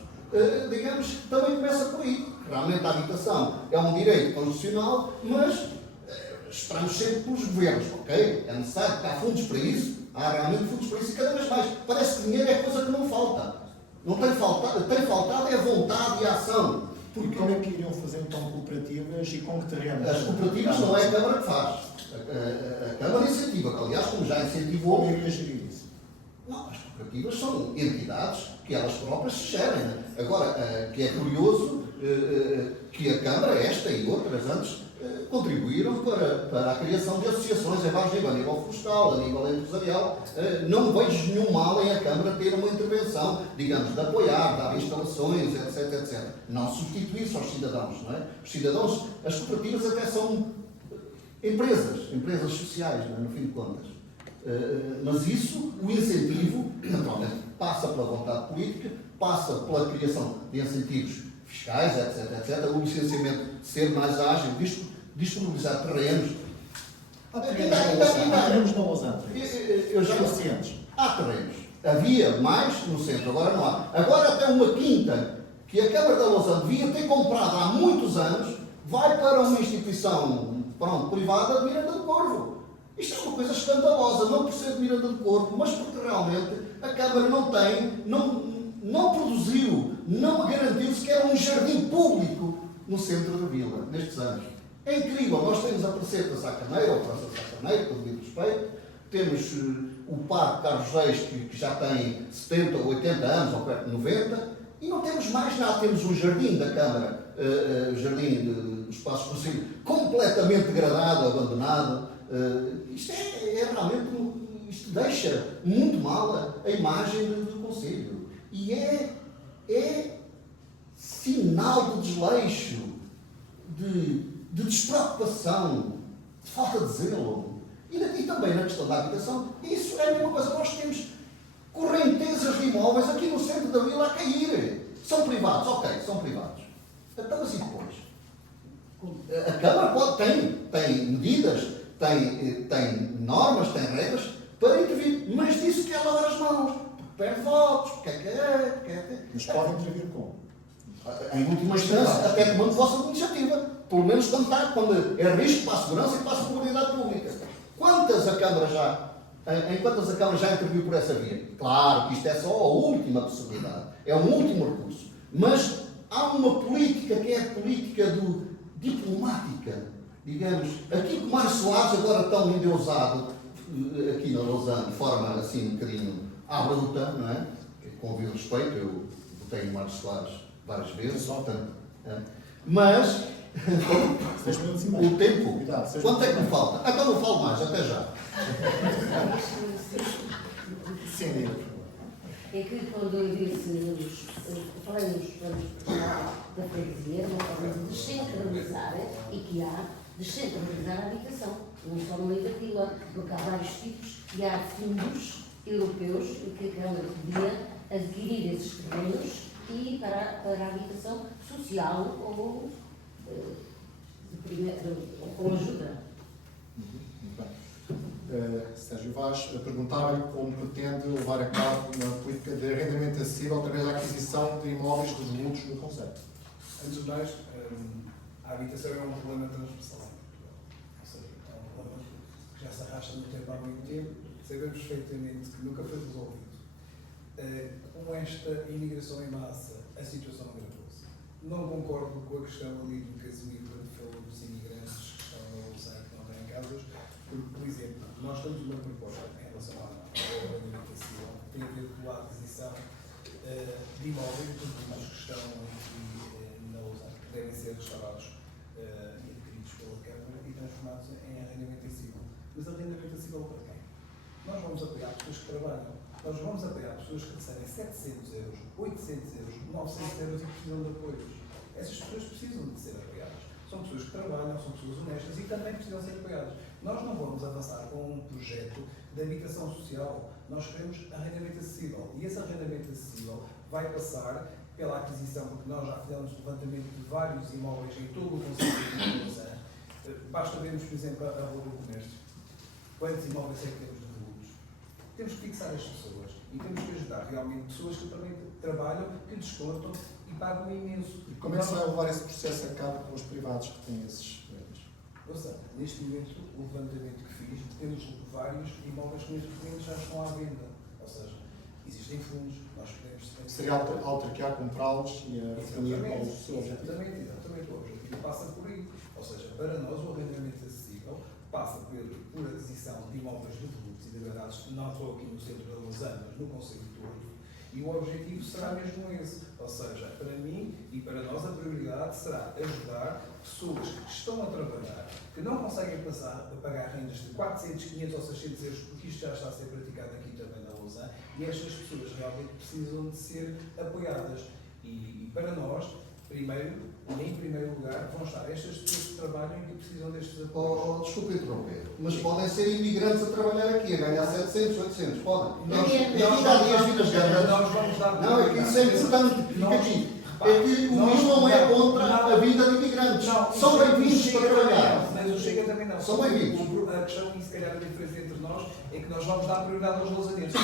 digamos, também começa por aí. Realmente a habitação é um direito constitucional, mas esperamos sempre pelos governos, ok? É necessário que há fundos para isso, há realmente fundos para isso, e cada vez mais. Parece que dinheiro é coisa que não falta. Não tem faltado é vontade e ação. Porque como é que iriam fazer então cooperativas e com que terrenos? As cooperativas não é a Câmara que faz. A Câmara incentiva, que aliás, como já incentivou. Como iria gerir isso? Não, as cooperativas são entidades que elas próprias se gerem. Né? Agora, que é curioso que a Câmara, esta e outras antes, contribuíram para a criação de associações a vários níveis, a nível florestal, a nível empresarial. Não vejo nenhum mal em a Câmara ter uma intervenção, digamos, de apoiar, dar instalações, etc. Não substituir-se aos cidadãos, não é? Os cidadãos, as cooperativas até são empresas sociais, não é? No fim de contas. Mas isso, o incentivo, naturalmente, passa pela vontade política, passa pela criação de incentivos fiscais, etc. O licenciamento ser mais ágil, disponibilizar terrenos. Há terrenos na Lausanne. Eu já suficientes. Há terrenos. Havia mais no centro, agora não há. Agora até uma quinta que a Câmara da Lausanne devia ter comprado há muitos anos, vai para uma instituição privada de Miranda do Corvo. Isto é uma coisa escandalosa, não por ser de Miranda do Corvo, mas porque realmente a Câmara não produziu, não garantiu sequer um jardim público no centro da vila, nestes anos. É incrível, nós temos a Praceta de Sacaneiro, ou Praça de Sacaneiro, com o devido respeito, temos o Parque Carlos Reis, que já tem 70 ou 80 anos, ou perto de 90, e não temos mais nada. Temos um jardim da Câmara, o jardim do Espaço Conselho, completamente degradado, abandonado. Isto é realmente, isto deixa muito mal a imagem do Conselho. E é sinal de desleixo, de despreocupação, de falta de zelo. E também na questão da habitação, isso é a mesma coisa. Nós temos correntezas de imóveis aqui no centro da vila a cair. São privados, ok, são privados. Então, mas e depois? A Câmara tem medidas, tem normas, tem regras para intervir, mas disse que é lavar as mãos, porque perde votos, porque Mas pode intervir como? Em última instância, até tomando vossa iniciativa. Pelo menos quando é risco para a segurança e para a seguridade pública. Em quantas a Câmara já interviu por essa via? Claro que isto é só a última possibilidade, é um último recurso. Mas há uma política que é a política diplomática, digamos. Aquilo que Mário Soares agora tão endeusado aqui na Lausanne, de forma assim um bocadinho à bruta, não é? Com o devido respeito, eu votei em Mário Soares várias vezes, mas o tempo, quanto é que me falta? Então não falo mais, até já. Sim, é que quando eu disse, falei nos planos da freguesia, uma forma de descentralizar, e que há descentralizar a habitação, não só no meio da vila, porque há vários tipos e há fundos europeus em que a Câmara podia adquirir esses terrenos e para a habitação social ou ou ajuda. Muito bem. Sérgio Vaz perguntava-lhe como pretende levar a cabo uma política de arrendamento acessível através da aquisição de imóveis devolutos no conceito. Antes de mais, a habitação é um problema transversal em Portugal. Ou seja, é um problema que já se arrasta no tempo há muito tempo. Sabemos perfeitamente que nunca foi resolvido. Com esta imigração em massa, a situação agravou-se. Não concordo com a questão ali do Casimiro quando falou dos imigrantes que estão a usar que não têm casas, porque, por exemplo, nós temos uma proposta em relação à alimentação que tem a ver com a aquisição de imóveis que estão aqui na usar, que devem ser restaurados e adquiridos pela Câmara e transformados em arrendamento acessível. Mas arrendamento acessível para quem? Nós vamos apoiar pessoas que trabalham. Nós vamos apoiar pessoas que recebem 700 euros, 800 euros, 900 euros e precisam de apoios. Essas pessoas precisam de ser apoiadas. São pessoas que trabalham, são pessoas honestas e também precisam ser apoiadas. Nós não vamos avançar com um projeto de habitação social. Nós queremos arrendamento acessível. E esse arrendamento acessível vai passar pela aquisição, porque nós já fizemos levantamento de vários imóveis em todo o conceito de Lausanne. Basta vermos, por exemplo, a Rua do Comércio. Quantos imóveis é que temos de devolutos? Temos que fixar as pessoas e temos que ajudar realmente pessoas que também trabalham, que descontam e pagam imenso. E como é que se vai levar esse processo a cabo com os privados que têm esses bens? Ou seja, neste momento, o levantamento que fiz, temos vários imóveis que neste momento já estão à venda. Ou seja, existem fundos, nós podemos... Seria autarquiar, comprá-los e a definir qual o seu objetivo. Exatamente, o objetivo passa por aí. Ou seja, para nós o arrendamento acessível passa por aquisição de imóveis devolutos e degradados, não só aqui no centro da Lausanne, mas no conceito todo. E o objetivo será mesmo esse. Ou seja, para mim e para nós a prioridade será ajudar pessoas que estão a trabalhar, que não conseguem passar a pagar rendas de 400, 500 ou 600 euros, porque isto já está a ser praticado aqui também na Lausanne, e estas pessoas realmente precisam de ser apoiadas. E para nós, primeiro, e em primeiro lugar, vão estar estas pessoas que trabalham e que precisam destes apoios. Desculpe interromper, mas podem ser imigrantes a trabalhar aqui, a ganhar 700, 800, podem. Nós Já dias vidas ganhas. nós vamos dar Não, é que isso é importante, fica aqui. É que o MIS não é contra a vinda de imigrantes. São bem-vindos para trabalhar. Mas o Chega também não. São bem-vindos. A questão, e se calhar a diferença entre nós, é que nós vamos dar prioridade aos lausanenses.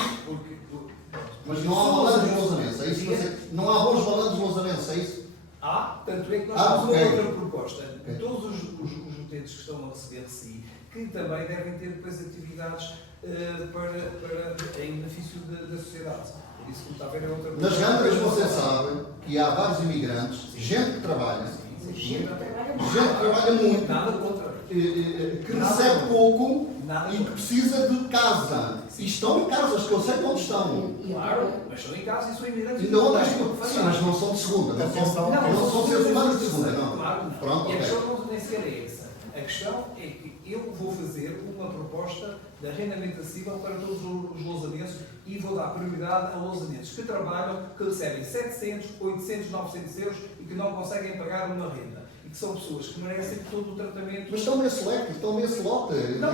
Mas não há malandros lausanenses, é isso? Não há bons malandros lausanenses, é isso? Tanto é que nós temos uma outra proposta. Todos os utentes que estão a receber RCI, que também devem ter depois atividades em benefício da sociedade. Por isso, como está a ver, é outra proposta. Nas Gândarias você sabe que há vários imigrantes, gente que trabalha, gente que trabalha muito, Nada contra. que recebe pouco e que precisa de casa. E estão em casas, que eu sei onde estão. Claro, mas estão em casa e são imigrantes. Ainda ontem sim, mas não são de segunda. Não são seres humanos de segunda, não. Claro, Pronto, e a ok. questão não nem sequer é essa. A questão é que eu vou fazer uma proposta de arrendamento acessível para todos os lausanenses e vou dar prioridade a lausanenses que trabalham, que recebem 700, 800, 900 euros e que não conseguem pagar uma renda. E que são pessoas que merecem todo o tratamento. Mas estão nesse leque, estão nesse lote. Não,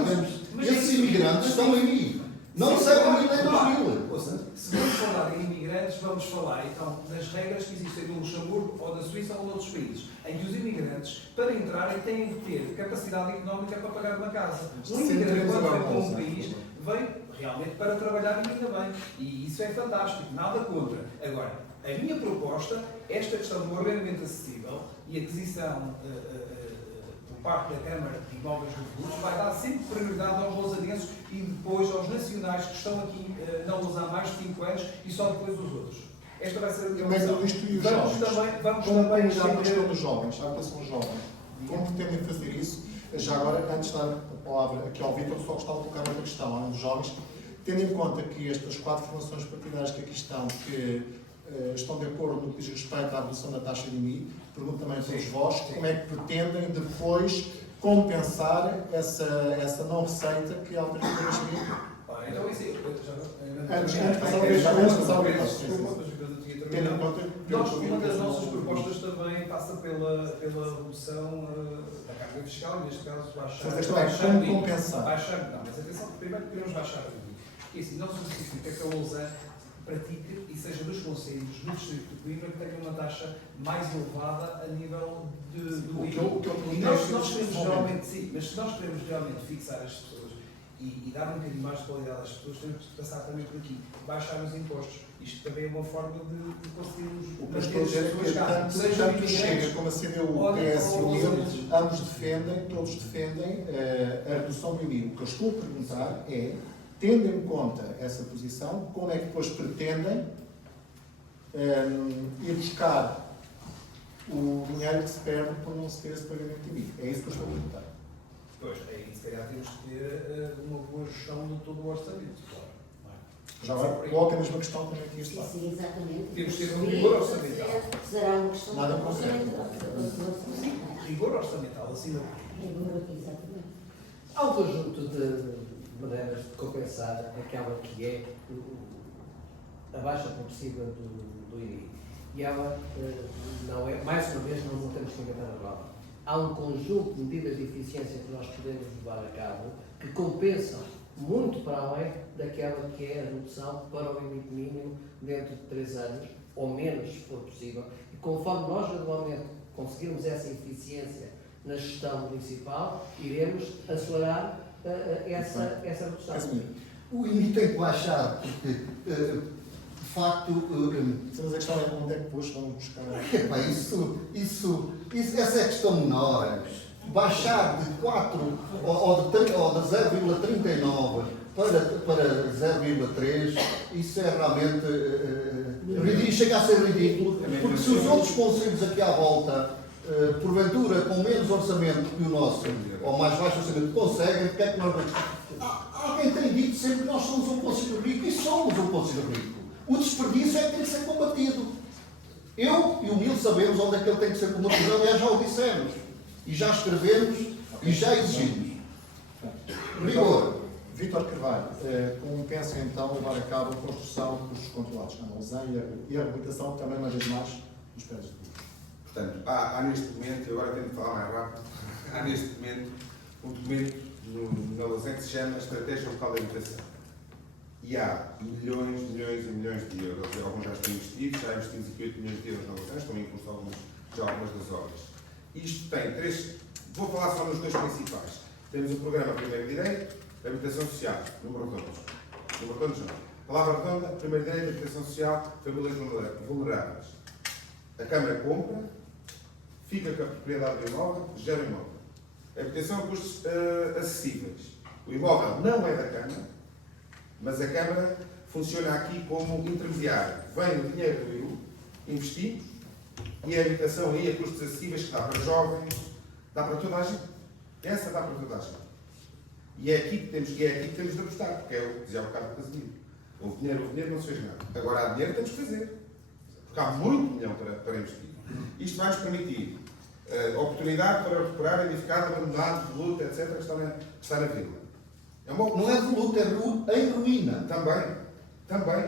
mas Esses é isso. imigrantes estão aí. Não Sim, recebem claro, nem 2 claro. mil. Ouça, se vamos falar em imigrantes, vamos falar então das regras que existem no Luxemburgo ou na Suíça ou noutros países, em que os imigrantes, para entrarem, têm de ter capacidade económica para pagar uma casa. Um imigrante, quando vem para um país, vem realmente para trabalhar e ainda bem. E isso é fantástico, nada contra. Agora, a minha proposta, esta questão do arrendamento acessível e aquisição por parte da Câmara de Imóveis Devolutos vai dar sempre prioridade aos lausanenses e depois aos nacionais que estão aqui na Lausanne há mais de 5 anos e só depois os outros. Esta vai ser a minha Mas opção. isto e os Vamos jovens? também Como já estender- na questão dos jovens, a habitação jovem, como pretendem fazer isso? Já agora, antes de dar a palavra aqui ao Vítor, só gostava de colocar outra questão, além dos jovens, tendo em conta que estas 4 formações partidárias que aqui estão, que estão de acordo no que diz respeito à redução da taxa de IMI, pergunto também a todos vós, como é que pretendem depois compensar essa não receita que a alternativa geria? Então, isso Antes de passar o Vitor, tendo em conta que uma das nossas propostas também passa pela redução da carga fiscal, neste caso Mas a questão é como compensar. Não, mas atenção, primeiro queremos baixar o IVA. Porque assim, não se justifica que a Lausanne pratique e seja dos conselhos do Distrito de Coimbra que tenha uma taxa mais elevada a nível do IVA. E nós queremos realmente, sim, mas se nós queremos realmente fixar as pessoas e dar um bocadinho mais de qualidade às pessoas, temos que passar também por aqui, baixar os impostos. Isto também é uma forma de conseguirmos o que eu estou a dizer é que tanto Chega como a CDU, o PS e o LIVRE, todos defendem a redução do IVA. O que eu estou a perguntar é, tendo em conta essa posição, como é que depois pretendem ir buscar o dinheiro que se perde por não se ter esse pagamento de IVA? É isso que eu estou a perguntar. Pois, aí se calhar temos que ter uma boa gestão de todo o orçamento, claro. Já agora, coloca a mesma questão também aqui este lado. Sim, exatamente. Temos que ter um rigor orçamental. Será uma questão Nada de concreto. orçamental. Rigor orçamental, acima Rigor, exatamente. Há um conjunto de maneiras de compensar aquela que é a baixa progressiva do IVA. E ela não é, mais uma vez, não temos que inventar a roda. Há um conjunto de medidas de eficiência que nós podemos levar a cabo que compensam muito para além daquela que é a redução para o limite mínimo dentro de 3 anos, ou menos, se for possível. E conforme nós gradualmente conseguirmos essa eficiência na gestão municipal, iremos acelerar essa redução. O IVA tem que baixar, porque, de facto, Mas a questão é onde é que depois vamos buscar. epá, essa é a questão menor. Baixar de 4 ou de 0,39 para 0,3, isso é realmente ridículo, chega a ser ridículo, porque se os outros conselhos aqui à volta, porventura com menos orçamento que o nosso, ou mais baixo orçamento, conseguem, porque é que nós não? Há quem tem dito sempre que nós somos um conselho rico, e somos um conselho rico. O desperdício é que tem que ser combatido. Eu e o Mil sabemos onde é que ele tem que ser combatido, aliás já o dissemos. E já escrevemos e já exigimos. Rigor. Vítor Carvalho, como pensa então levar a cabo a construção de custos controlados na Lausanne e a reabilitação também, uma vez mais, dos prédios de público? Portanto, há neste momento, eu agora tenho de falar mais rápido, há neste momento um documento na Lausanne que se chama Estratégia Local de Habitação. E há milhões e milhões de euros, alguns já estão investidos, já investimos aqui 8 milhões de euros na Lausanne, estão em curso algumas das obras. Isto tem 3, vou falar só nos 2 principais. Temos o programa Primeiro Direito, Habitação Social, número redondos. Número redondos não. Palavra redonda, Primeiro Direito, Habitação Social, Famílias Vulneráveis. A Câmara compra, fica com a propriedade do imóvel, gera o imóvel. A habitação a custos acessíveis. O imóvel não é da Câmara, mas a Câmara funciona aqui como intermediário. Vem o dinheiro do IU, investimos, e a habitação aí a custos acessíveis que dá para jovens, dá para toda a gente. Essa dá para toda a gente. E é aqui que temos de apostar, porque é o que dizia há bocado o Casimiro. O dinheiro não se fez nada. Agora há dinheiro que temos que fazer. Porque há muito dinheiro para investir. Isto vai nos permitir oportunidade para recuperar edificado, abandonado, de luta, etc., que está na vila. Não é de luta, é em ruína. Também.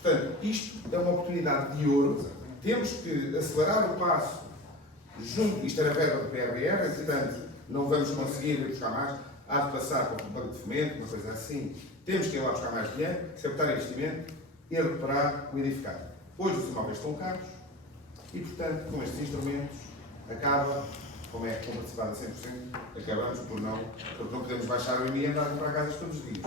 Portanto, isto é uma oportunidade de ouro. Temos que acelerar o passo junto. Isto era verba do PRR, portanto, não vamos conseguir ir buscar mais. Há de passar para o banco de fomento, uma coisa assim. Temos que ir lá buscar mais dinheiro, captar investimento e recuperar o edificado. Hoje os imóveis estão caros e, portanto, com estes instrumentos, acaba, como é comparticipado a 100%, acabamos porque não podemos baixar o IMI e andar a comprar casas todos os dias.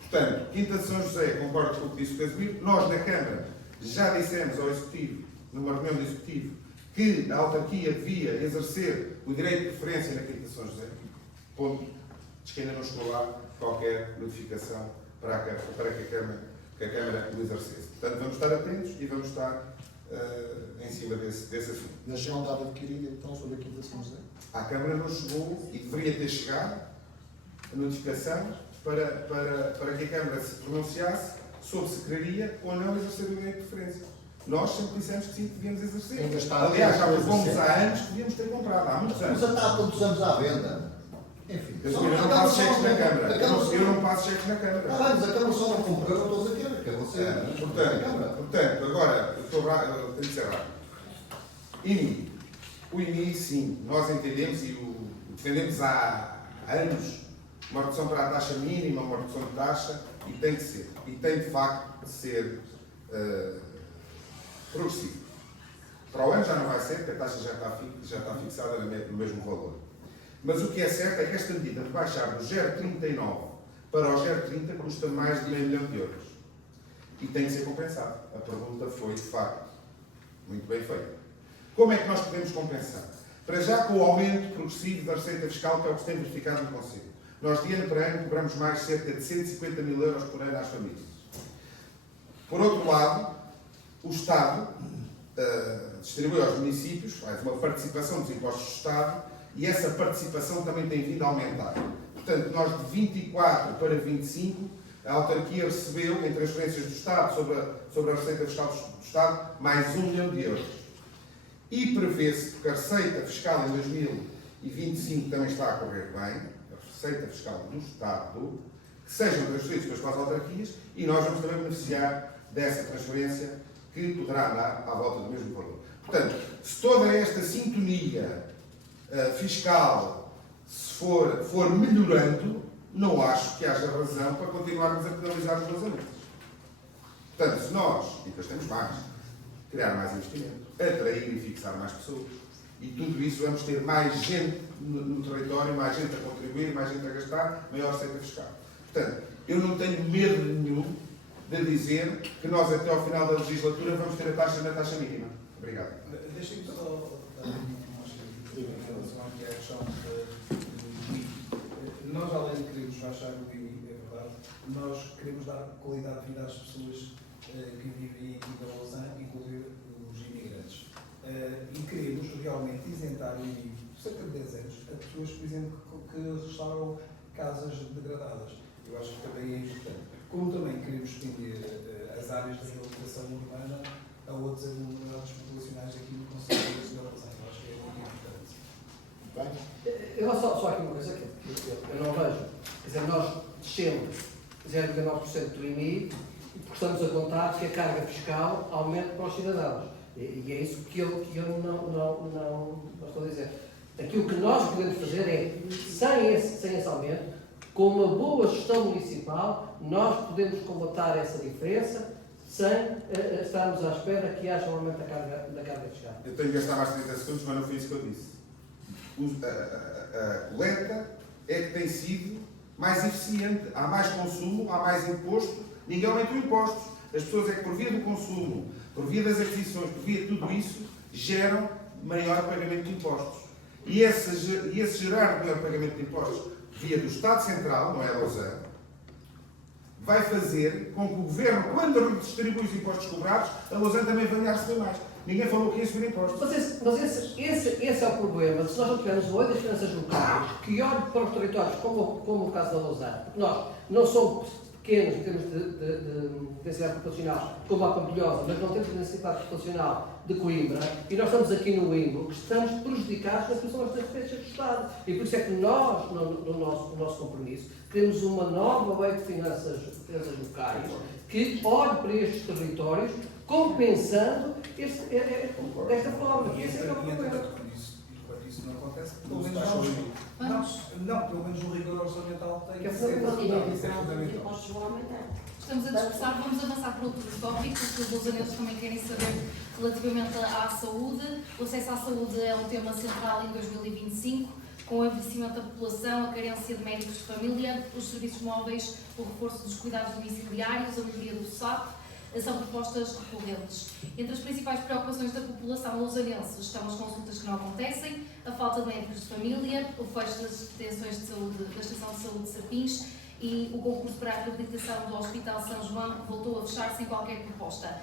Portanto, Quinta de São José, concordo com o que disse o Casimiro, nós na Câmara já dissemos ao Executivo, numa reunião do Executivo, que a autarquia devia exercer o direito de preferência na Quinta de São José. Ponto. Diz que ainda não chegou lá qualquer notificação para que a Câmara o exercesse. Portanto, vamos estar atentos e vamos estar em cima desse assunto. Mas já é um dado adquirido então sobre a Quinta de São José? À Câmara não chegou e deveria ter chegado a notificação para que a Câmara se pronunciasse sobre se quereria ou não exercer o direito de preferência. Nós sempre dissemos que sim, que devíamos exercer. Ainda está. Aliás, já propomos há anos que devíamos ter comprado, há muitos anos. Mas está há tantos anos à venda. Enfim. Eu não passo cheques na Câmara. Eu não passo cheques na Câmara. Mas a Câmara só não comprou, eu estou a dizer que é você. Portanto, agora, eu tenho que ser rápido. IMI. O IMI, sim, nós entendemos e o defendemos há anos uma redução para a taxa mínima, uma redução de taxa, e tem que ser. E tem, de facto, de ser progressivo. Para o ano já não vai ser, porque a taxa já está fixada no mesmo valor. Mas o que é certo é que esta medida de baixar do 0,39 para o 0,30 custa mais de meio milhão de euros. E tem que ser compensado. A pergunta foi, de facto, muito bem feita. Como é que nós podemos compensar? Para já com o aumento progressivo da receita fiscal, que é o que se tem verificado no Conselho. Nós, de ano para ano, cobramos mais cerca de 150 mil euros por ano às famílias. Por outro lado, o Estado distribui aos municípios, faz uma participação dos impostos do Estado, e essa participação também tem vindo a aumentar. Portanto, nós de 24 para 25, a autarquia recebeu, em transferências do Estado sobre a receita fiscal do Estado, mais 1 milhão de euros. E prevê-se que a receita fiscal em 2025 também está a correr bem, a receita fiscal do Estado, que sejam transferidos para as autarquias, e nós vamos também beneficiar dessa transferência, que poderá andar à volta do mesmo valor. Portanto, se toda esta sintonia fiscal se for melhorando, não acho que haja razão para continuarmos a penalizar os lançamentos. Portanto, se nós, e depois temos mais, criar mais investimento, atrair e fixar mais pessoas, e tudo isso vamos ter mais gente no território, mais gente a contribuir, mais gente a gastar, maior receita fiscal. Portanto, eu não tenho medo nenhum de dizer que nós até ao final da legislatura vamos ter a taxa na taxa mínima. Obrigado. Deixem-me só dar uma informação em relação aqui à questão do IMI. Nós, além de queremos baixar o IMI, é verdade, nós queremos dar qualidade de vida às pessoas que vivem aqui da Lausanne, inclusive os imigrantes. E queremos realmente isentar o IMI por cerca de 10 anos a pessoas, por exemplo, que restauram casas degradadas. Eu acho que também é importante. Como também queremos estender as áreas de reabilitação urbana a outros aglomerados populacionais aqui no Conselho da Lausanne. Eu acho que é muito importante. Bem, Eu só aqui uma coisa que eu não vejo. Quer dizer, nós descemos 0,9% do IMI porque estamos a contar que a carga fiscal aumente para os cidadãos. E é isso que eu não estou a dizer. Aquilo que nós podemos fazer é, sem esse aumento, com uma boa gestão municipal, nós podemos combater essa diferença sem estarmos à espera que haja um aumento da carga fiscal. Eu tenho que gastar mais 30 segundos, mas não foi isso que eu disse. A coleta é que tem sido mais eficiente. Há mais consumo, há mais imposto, ninguém aumentou impostos. As pessoas é que, por via do consumo, por via das aquisições, por via de tudo isso, geram maior pagamento de impostos. E esse gerar maior pagamento de impostos via do Estado Central, não é a Lausanne, vai fazer com que o Governo, quando redistribui os impostos cobrados, a Lausanne também venha a receber mais. Ninguém falou que ia subir impostos. Mas esse é o problema. Se nós não tivermos o olho das finanças locais, que olhe para os territórios, como o caso da Lausanne, porque nós não somos pequenos em termos de densidade populacional, como a Pampilhosa, mas não temos a densidade populacional de Coimbra, e nós estamos aqui no limbo, que estamos prejudicados na função das transferências do Estado. E por isso é que nós, no nosso compromisso, queremos uma nova lei de finanças locais que olhe para estes territórios, compensando desta forma. E Esse é que é o problema. quando isso não acontece, pelo menos pelo menos o rigor orçamental tem que ser. Isso é fundamental. Estamos a dispersar, vamos avançar para outro tópico que os lausanenses também querem saber relativamente à saúde. O acesso à saúde é um tema central em 2025, com o envelhecimento da população, a carência de médicos de família, os serviços móveis, o reforço dos cuidados domiciliários, a melhoria do SAP, são propostas recorrentes. Entre as principais preocupações da população lausanense estão as consultas que não acontecem, a falta de médicos de família, o fecho das extensões de saúde, da Estação de Saúde de Serpins e o concurso para a reabilitação do Hospital São João voltou a fechar sem qualquer proposta.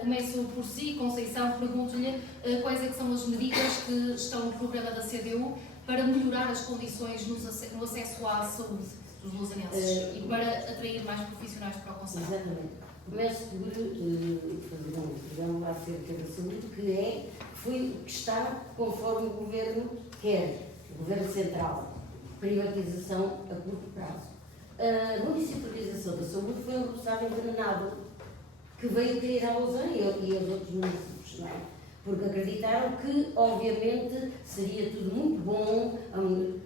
Começo por si, Conceição, pergunto-lhe quais é que são as medidas que estão no programa da CDU para melhorar as condições no acesso à saúde dos lausanenses e para atrair mais profissionais para o Conselho. Exatamente. Começo por fazer um programa acerca da saúde, que está conforme o Governo quer, o Governo Central. privatização a curto prazo. A municipalização da saúde foi um roçado envenenado que veio cair à Lausanne e aos outros municípios, não é? Porque acreditaram que, obviamente, seria tudo muito bom,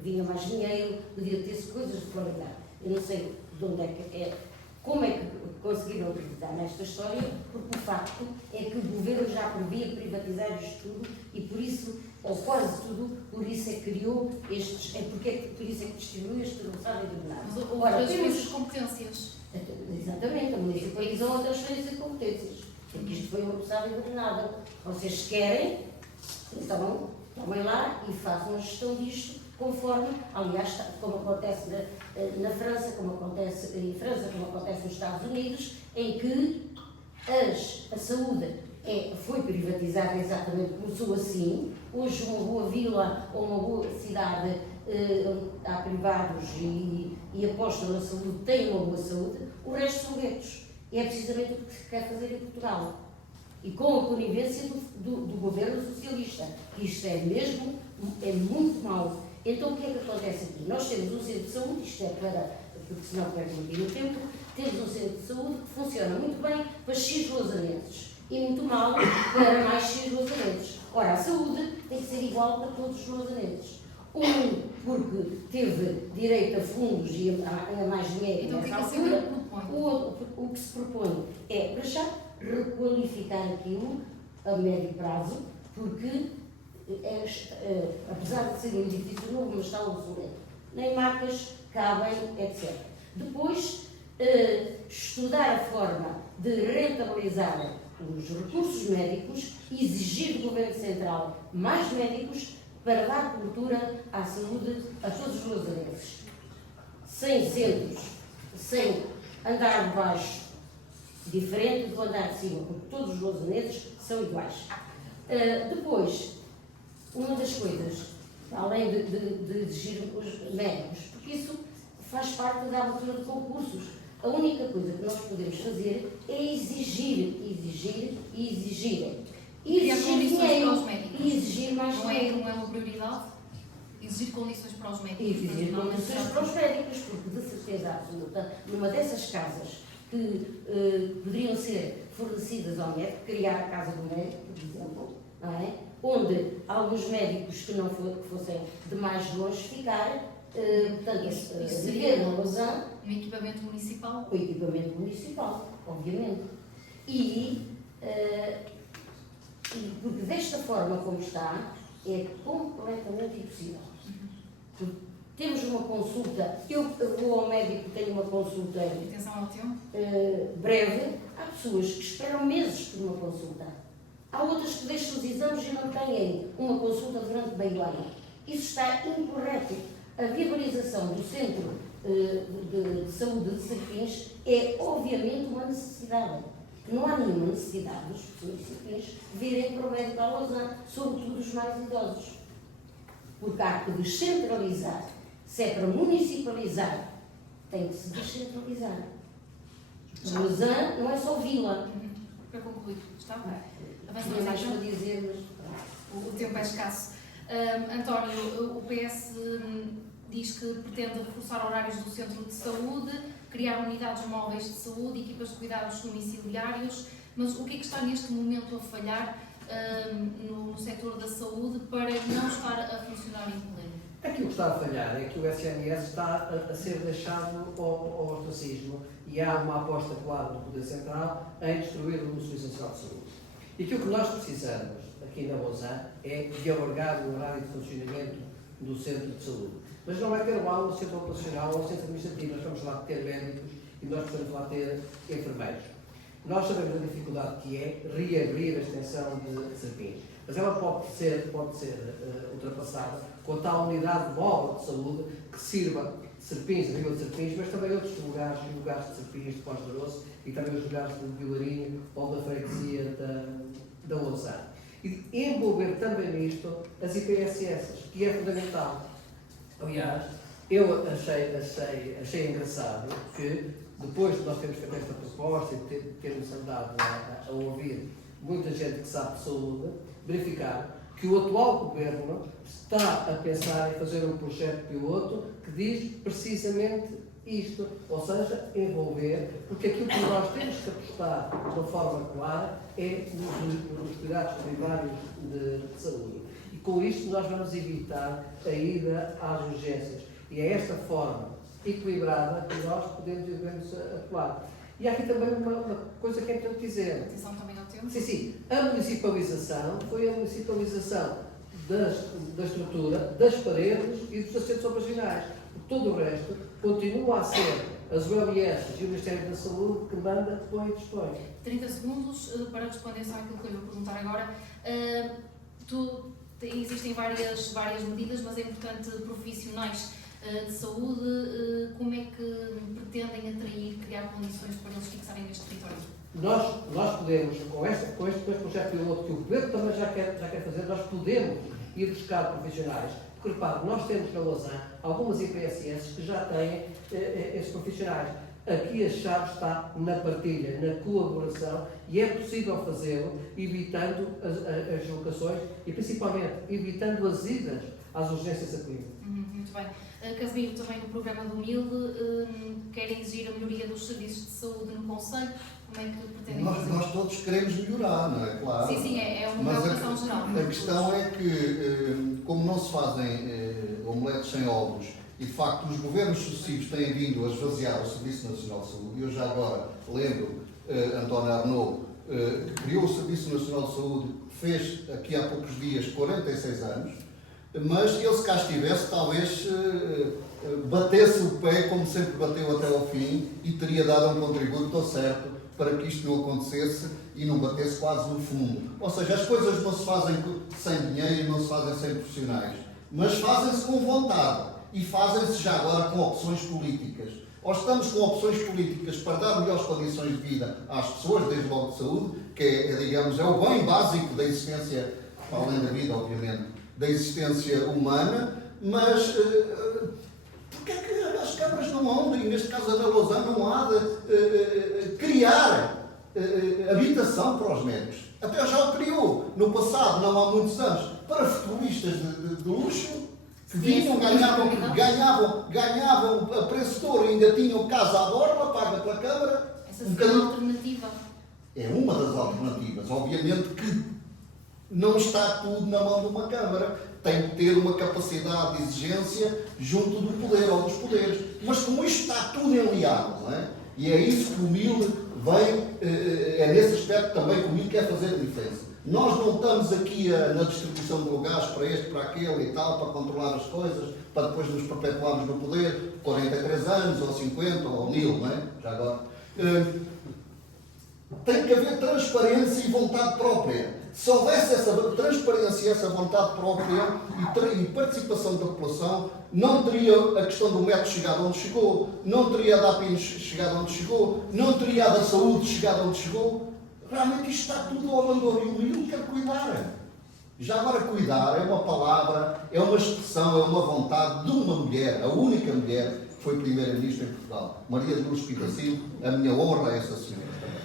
vinha mais dinheiro, podia ter-se coisas de qualidade. Eu não sei de onde é que é, como é que conseguiram acreditar nesta história, porque o facto é que o governo já previa privatizar isto tudo e por isso, ou quase tudo, por isso é que criou estes, por isso é que distribuiu este roçado envenenado. Mas houve Ora, transferências de competências. Exatamente, a municipalização ou a transferência de competências. Porque isto foi um roçado envenenado. Vocês querem, então tomem lá e façam a gestão disto conforme, aliás, como acontece na França, como acontece em França, como acontece nos Estados Unidos, em que a saúde foi privatizada exatamente, começou assim. Hoje uma boa vila ou uma boa cidade há privados e apostam na saúde, têm uma boa saúde, o resto são guetos. E é precisamente o que se quer fazer em Portugal. E com a conivência do governo socialista. Isto é mesmo, é muito mau. Então o que é que acontece aqui? Nós temos um centro de saúde, isto é porque senão perdemos aqui no tempo, temos um centro de saúde que funciona muito bem para X lausanenses e muito mal para mais X lausanenses. Ora, a saúde tem que ser igual para todos os lausanenses. Porque teve direito a fundos e a mais dinheiro Então o que é nessa que a senhora altura. propõe? O que se propõe é, para já, requalificar aquilo a médio prazo, porque, apesar de ser um edifício novo, mas está obsoleto, nem macas cabem, etc. Depois, estudar a forma de rentabilizar os recursos médicos, exigir do Governo Central mais médicos para dar cobertura à saúde a todos os lausanenses. Sem centros, sem andar de baixo, diferente do andar de cima, porque todos os lausanenses são iguais. Depois, uma das coisas, além de exigir os médicos, porque isso faz parte da abertura de concursos. A única coisa que nós podemos fazer é exigir. Criar Exigir condições dinheiro para os médicos. e exigir mais dinheiro. Não é uma prioridade? Exigir condições para os médicos. E exigir condições para os médicos, porque de certeza absoluta, numa dessas casas que poderiam ser fornecidas ao médico, criar a casa do médico, por exemplo, não é? Onde alguns médicos que não fossem de mais longe ficar, portanto, viver na Lausanne, Um equipamento municipal? o equipamento municipal, obviamente. Porque desta forma como está, é completamente impossível. Temos uma consulta, eu vou ao médico, tenho uma consulta Atenção ao tempo. breve, há pessoas que esperam meses por uma consulta. Há outras que deixam os exames e não têm uma consulta durante meio ano. Isso está incorreto. A viabilização do Centro de Saúde de Serpins é obviamente uma necessidade. Não há nenhuma necessidade dos pessoas de Serpins virem para o médico da Lausanne, sobretudo os mais idosos. Porque há que descentralizar. Se é para municipalizar, tem que se descentralizar. Lausanne não é só vila. Para concluir, está? Tinha Avançamos mais para então. dizer, mas... O tempo é escasso. António, o PS diz que pretende reforçar horários do centro de saúde, criar unidades móveis de saúde, equipas de cuidados domiciliários, mas o que é que está neste momento a falhar no setor da saúde para não estar a funcionar em pleno? Aquilo que está a falhar é que o SNS está a ser deixado ao ostracismo e há uma aposta clara do Poder Central em destruir o Serviço Nacional de Saúde. E aquilo que nós precisamos aqui na Lausanne é de alargar o horário de funcionamento do centro de saúde. Mas não vai ter lá um centro operacional ou um centro administrativo. Nós vamos lá ter médicos e nós precisamos lá ter enfermeiros. Nós sabemos a dificuldade que é reabrir a extensão de Serpins, mas ela pode ser ultrapassada com a tal unidade móvel de saúde que sirva Serpins, a Vila de Serpins, mas também outros lugares de Serpins, de Foz do Grosso e também os lugares de Vilarinho ou da freguesia da Lausanne. E envolver também nisto as IPSS, que é fundamental. Aliás, eu achei engraçado que, depois de nós termos feito esta proposta e de termos andado a ouvir muita gente que sabe de saúde, verificar que o atual Governo está a pensar em fazer um projeto piloto que diz precisamente isto, ou seja, envolver, porque aquilo que nós temos que apostar de uma forma clara é nos cuidados primários de saúde. E com isto nós vamos evitar a ida às urgências. E é esta forma equilibrada que nós podemos e devemos atuar. E há aqui também uma coisa que é importante dizer. Atenção também ao tempo. Sim. A municipalização foi a municipalização da estrutura, das paredes e dos assentos operacionais. Todo o resto continua a ser as ULS e o Ministério da Saúde que manda, põe e dispõe. 30 segundos para responder só àquilo que eu lhe vou perguntar agora. Existem várias medidas, mas é importante profissionais de saúde. Como é que pretendem atrair, criar condições para eles fixarem neste território? Nós podemos, com este projeto piloto que o Governo também já quer fazer, nós podemos ir buscar profissionais. Porque, repare, nós temos na Lausanne algumas IPSS que já têm esses profissionais. Aqui a chave está na partilha, na colaboração, e é possível fazê-lo evitando as locações e, principalmente, evitando as idas às urgências a Coimbra. Muito bem. Casimiro, também no programa do Humilde, quer exigir a melhoria dos serviços de saúde no Conselho. Como é que pretendem fazer? Nós todos queremos melhorar, não é? Claro. Sim, é uma Mas preocupação geral. a questão é que, como não se fazem omeletes sem ovos, e de facto os governos sucessivos têm vindo a esvaziar o Serviço Nacional de Saúde, e eu já agora lembro António Arnaud, que criou o Serviço Nacional de Saúde, fez aqui há poucos dias 46 anos, mas ele, se cá estivesse, talvez batesse o pé, como sempre bateu até ao fim, e teria dado um contributo, estou certo, para que isto não acontecesse e não batesse quase no fundo. Ou seja, as coisas não se fazem sem dinheiro, não se fazem sem profissionais, mas fazem-se com vontade e fazem-se já agora com opções políticas. Ou estamos com opções políticas para dar melhores condições de vida às pessoas, desde logo de saúde, que digamos, é o bem básico da existência, para além da vida, obviamente, da existência humana, mas porque é que as câmaras não hão, e neste caso a da Lausanne, não há de criar habitação para os médicos? Até já o criou no passado, não há muitos anos, para futebolistas de luxo, que vinham, ganhavam a preço de ouro, ainda tinham casa à borla, paga pela Câmara. Essa seria uma alternativa. É uma das alternativas. Obviamente que não está tudo na mão de uma Câmara. Tem que ter uma capacidade de exigência junto do poder ou dos poderes. Mas como isto está tudo enliado, não é? E é isso que o Humilde vem, é nesse aspecto também que o Humilde quer fazer a diferença. Nós não estamos aqui na distribuição de lugares para este, para aquele e tal, para controlar as coisas, para depois nos perpetuarmos no poder, 43 anos, ou 50, ou 1000, não é? Já agora. Tem que haver transparência e vontade própria. Se houvesse essa transparência e essa vontade própria e participação da população, não teria a questão do método chegado onde chegou, não teria a da APIN chegado onde chegou, não teria a da saúde chegado onde chegou. Realmente isto está tudo ao abandono e o Humilde quer cuidar. Já agora cuidar é uma palavra, é uma expressão, é uma vontade de uma mulher, a única mulher que foi primeira-ministra em Portugal. Maria de Lourdes Pitacinho, a minha honra é essa senhora também.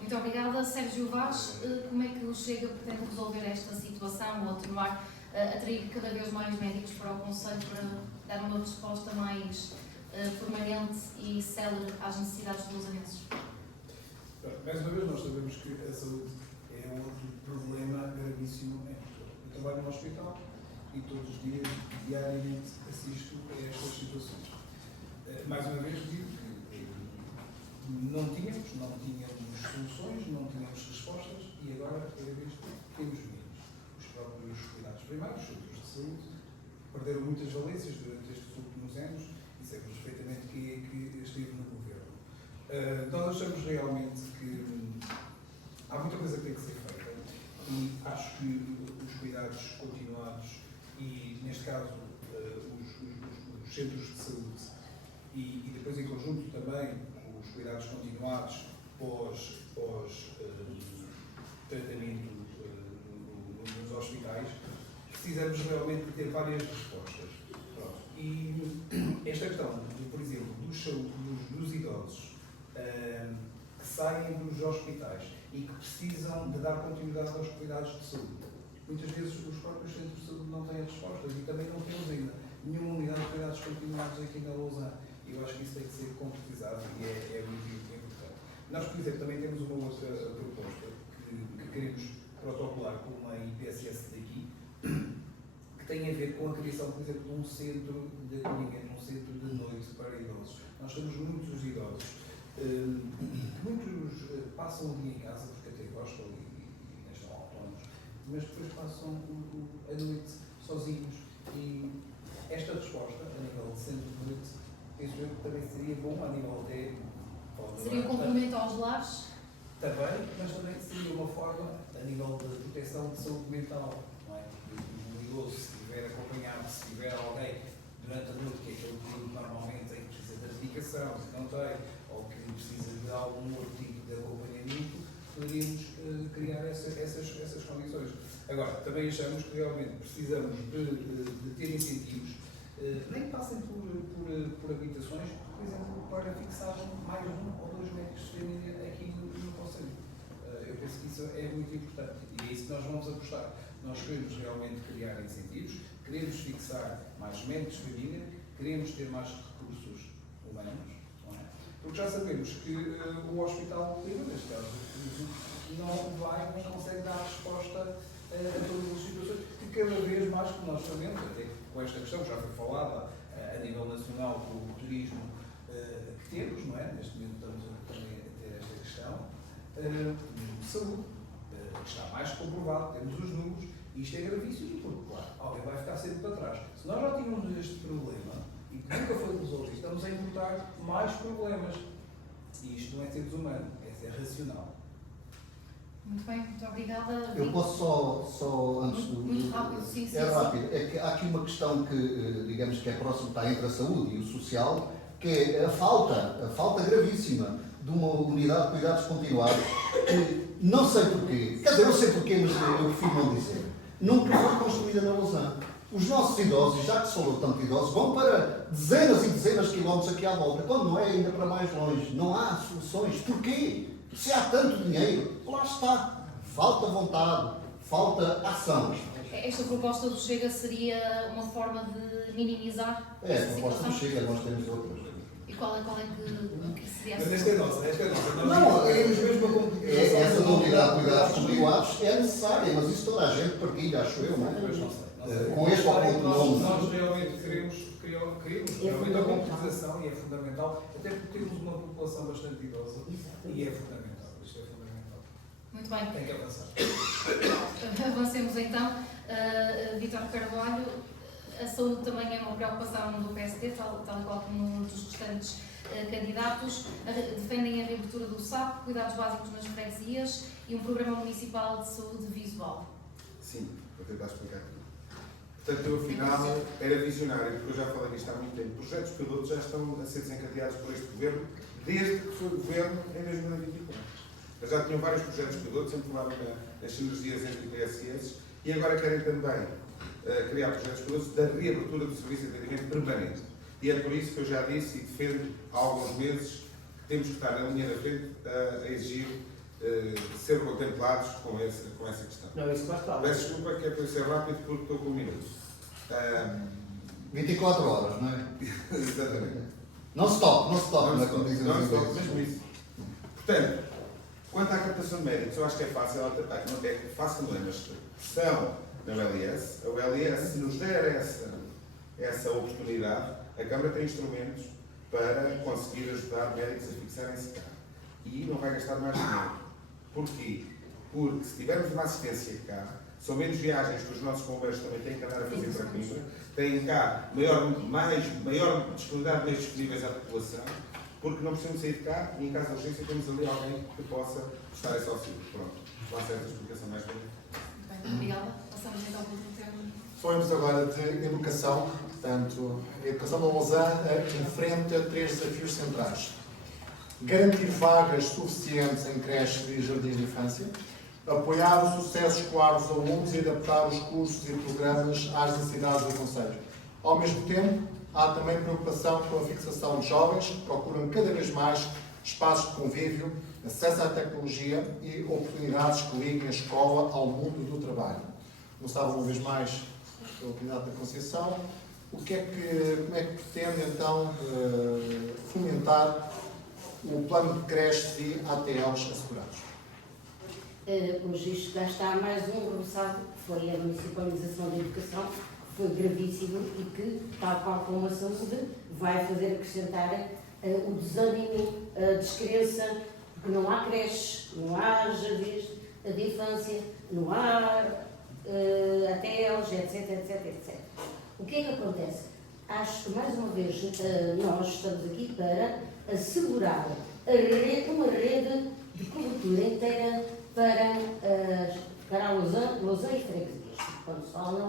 Muito obrigada. Sérgio Vaz, como é que o Chega pretende resolver esta situação ou atenuar, atrair cada vez mais médicos para o Conselho para dar uma resposta mais permanente e célere às necessidades dos lusanenses? Mais uma vez, nós sabemos que a saúde é outro problema gravíssimo em Portugal. Eu trabalho no hospital e todos os dias, diariamente, assisto a estas situações. Mais uma vez, digo que não tínhamos soluções, não tínhamos respostas e agora, cada vez, temos menos. Os próprios cuidados primários, os centros de saúde, perderam muitas valências durante estes últimos anos e sabemos perfeitamente quem é que esteve no governo. Nós achamos realmente que há muita coisa que tem que ser feita e acho que os cuidados continuados e, neste caso, os centros de saúde e depois em conjunto também os cuidados continuados pós-tratamento nos hospitais, precisamos realmente de ter várias respostas. Pronto. E esta questão, por exemplo, dos idosos que saem dos hospitais e que precisam de dar continuidade aos cuidados de saúde. Muitas vezes os próprios centros de saúde não têm respostas e também não temos ainda nenhuma unidade de cuidados continuados aqui na Lausanne. E eu acho que isso tem que ser concretizado e é muito importante. Nós, por exemplo, também temos uma outra proposta que queremos protocolar com uma IPSS daqui, que tem a ver com a criação, por exemplo, de um centro de acolhimento, um centro de noite para idosos. Nós temos muitos idosos que muitos passam o dia em casa porque até gostam e são autónomos, mas depois passam a noite sozinhos. E esta resposta, a nível de centro de noite, penso eu que também seria bom a nível até... Seria um complemento aos lares? Também, mas também seria uma forma a nível de proteção de saúde mental, não é? Um idoso, se estiver acompanhado, se tiver alguém durante a noite, que é aquele período normalmente em que precisa de medicação, se não tem, ou que precisa de algum outro tipo de acompanhamento, poderíamos criar essas condições. Agora, também achamos que realmente precisamos de ter incentivos, nem que passem por habitações, por exemplo, para fixar mais um ou dois médicos de família aqui no Conselho. Eu penso que isso é muito importante e é isso que nós vamos apostar. Nós queremos realmente criar incentivos, queremos fixar mais médicos de família, queremos ter mais recursos humanos, não é? Porque já sabemos que o Hospital Clínico, neste caso, não consegue dar resposta a todas as situações que cada vez mais, como nós sabemos, até com esta questão que já foi falada a nível nacional com o turismo que temos, não é? Neste momento estamos também a ter esta questão, de saúde, está mais comprovado, temos os números, e isto é gravíssimo, porque, claro, alguém vai ficar sempre para trás. Se nós já tínhamos este problema, e que nunca foi resolvido, estamos a importar mais problemas. E isto não é ser desumano, é ser racional. Muito bem, muito obrigada. Eu posso só antes do... Muito rápido, sim. É rápido. É que há aqui uma questão que, digamos que é próximo, está entre a saúde e o social, que é a falta gravíssima de uma unidade de cuidados continuados, que não sei porquê, quer dizer, eu sei porquê, mas eu prefiro não dizer, nunca foi construída na Lausanne. Os nossos idosos, já que se falou tanto de idosos, vão para dezenas e dezenas de quilómetros aqui à volta, quando não é ainda para mais longe. Não há soluções. Porquê? Se há tanto dinheiro, lá está. Falta vontade, falta ação. Esta proposta do Chega seria uma forma de minimizar É, esta a proposta situação? do Chega, nós temos outras. E qual é que seria Mas essa? esta é nossa, esta é nossa. Nós Não, queremos mesmo a concretização. Essa da unidade de cuidados continuados é necessária, mas isso toda a gente partilha, acho eu, não é? Pois não sei. Com este ou com outro nome. Nós realmente queremos realmente a concretização e é fundamental, até porque temos uma população bastante idosa e é fundamental. Isto é fundamental. Muito bem. Tem que avançar. Avancemos então. Vítor Carvalho, a saúde também é uma preocupação do PSD, tal qual como dos restantes candidatos. Defendem a reabertura do SAP, cuidados básicos nas freguesias e um programa municipal de saúde visual. Sim, vou tentar explicar aqui. Portanto, eu afinal era visionário, porque eu já falei nisto há muito tempo. Projetos pilotos já estão a ser desencadeados por este governo, desde que foi governo em 2024. Eu já tinham vários projetos pilotos, sempre falavam nas sinergias entre IPSS, e agora querem também criar projetos pilotos da reabertura do serviço de atendimento permanente. E é por isso que eu já disse e defendo há alguns meses que temos que estar na linha da frente a exigir ser contemplados com essa questão. Não, isso vai estar. Peço desculpa que é para ser rápido porque estou com um minuto. 24 horas, não é? Exatamente. Não stop, não é como dizem Não os stop, ingleses. mesmo isso. Portanto, quanto à captação de médicos, eu acho que é fácil, não é fácil, não é, mas são na ULS, a ULS, se nos der essa oportunidade, a Câmara tem instrumentos para conseguir ajudar médicos a fixarem-se cá. E não vai gastar mais dinheiro. Porquê? Porque se tivermos uma assistência cá, são menos viagens que os nossos bombeiros também têm que andar a fazer para Coimbra, têm cá maior disponibilidade de meios disponíveis à população, porque não precisamos sair de cá e em caso de urgência temos ali alguém que possa prestar esse auxílio. Pronto, faço essa explicação mais bem. Bem, obrigada. Passamos então para o tema. Falamos agora de educação. Portanto, a educação da Lausanne enfrenta 3 desafios centrais. Garantir vagas suficientes em creches e jardins de infância, apoiar o sucesso escolar dos alunos e adaptar os cursos e programas às necessidades do Conselho. Ao mesmo tempo, há também preocupação com a fixação de jovens que procuram cada vez mais espaços de convívio, acesso à tecnologia e oportunidades que liguem a escola ao mundo do trabalho. começava uma vez mais pelo candidato da Conceição, como é que pretende então fomentar o plano de creche de ATLs assegurados? Pois isto já está mais um rebuçado, que foi a municipalização da educação, que foi gravíssimo e que, tal qual como a saúde, vai fazer acrescentar o desânimo, a descrença, porque não há creches, não há jardins de infância, não há ATLs, etc, etc, etc. O que é que acontece? Acho que, mais uma vez, nós estamos aqui para assegurar uma rede de cobertura inteira para a Lousã e freguesias. Quando se fala na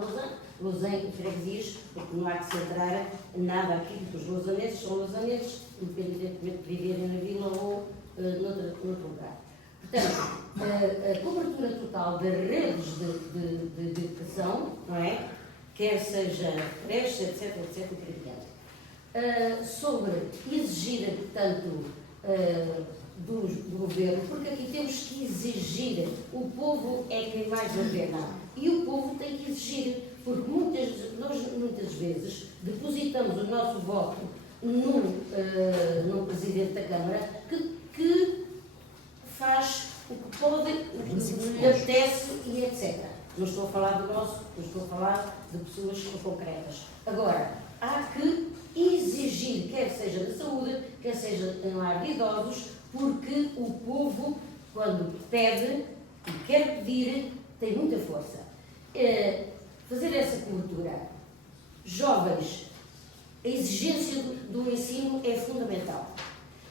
Lousã e freguesias, porque não há que centrar nada aqui, porque os lousanenses são lousanenses, independentemente de viverem na vila ou noutro lugar. Portanto, a cobertura total de redes de educação, não é? Quer seja creche, etc, etc, sobre exigir, portanto, do governo, porque aqui temos que exigir, o povo é quem mais governa, e o povo tem que exigir, porque nós muitas vezes depositamos o nosso voto no Presidente da Câmara, que faz o que pode, o que lhe apetece e etc. Não estou a falar do nosso, não estou a falar de pessoas concretas. Agora, há que exigir, quer seja da saúde, quer seja em lar de idosos, porque o povo, quando pede e quer pedir, tem muita força. Fazer essa cobertura. Jovens, a exigência do ensino é fundamental.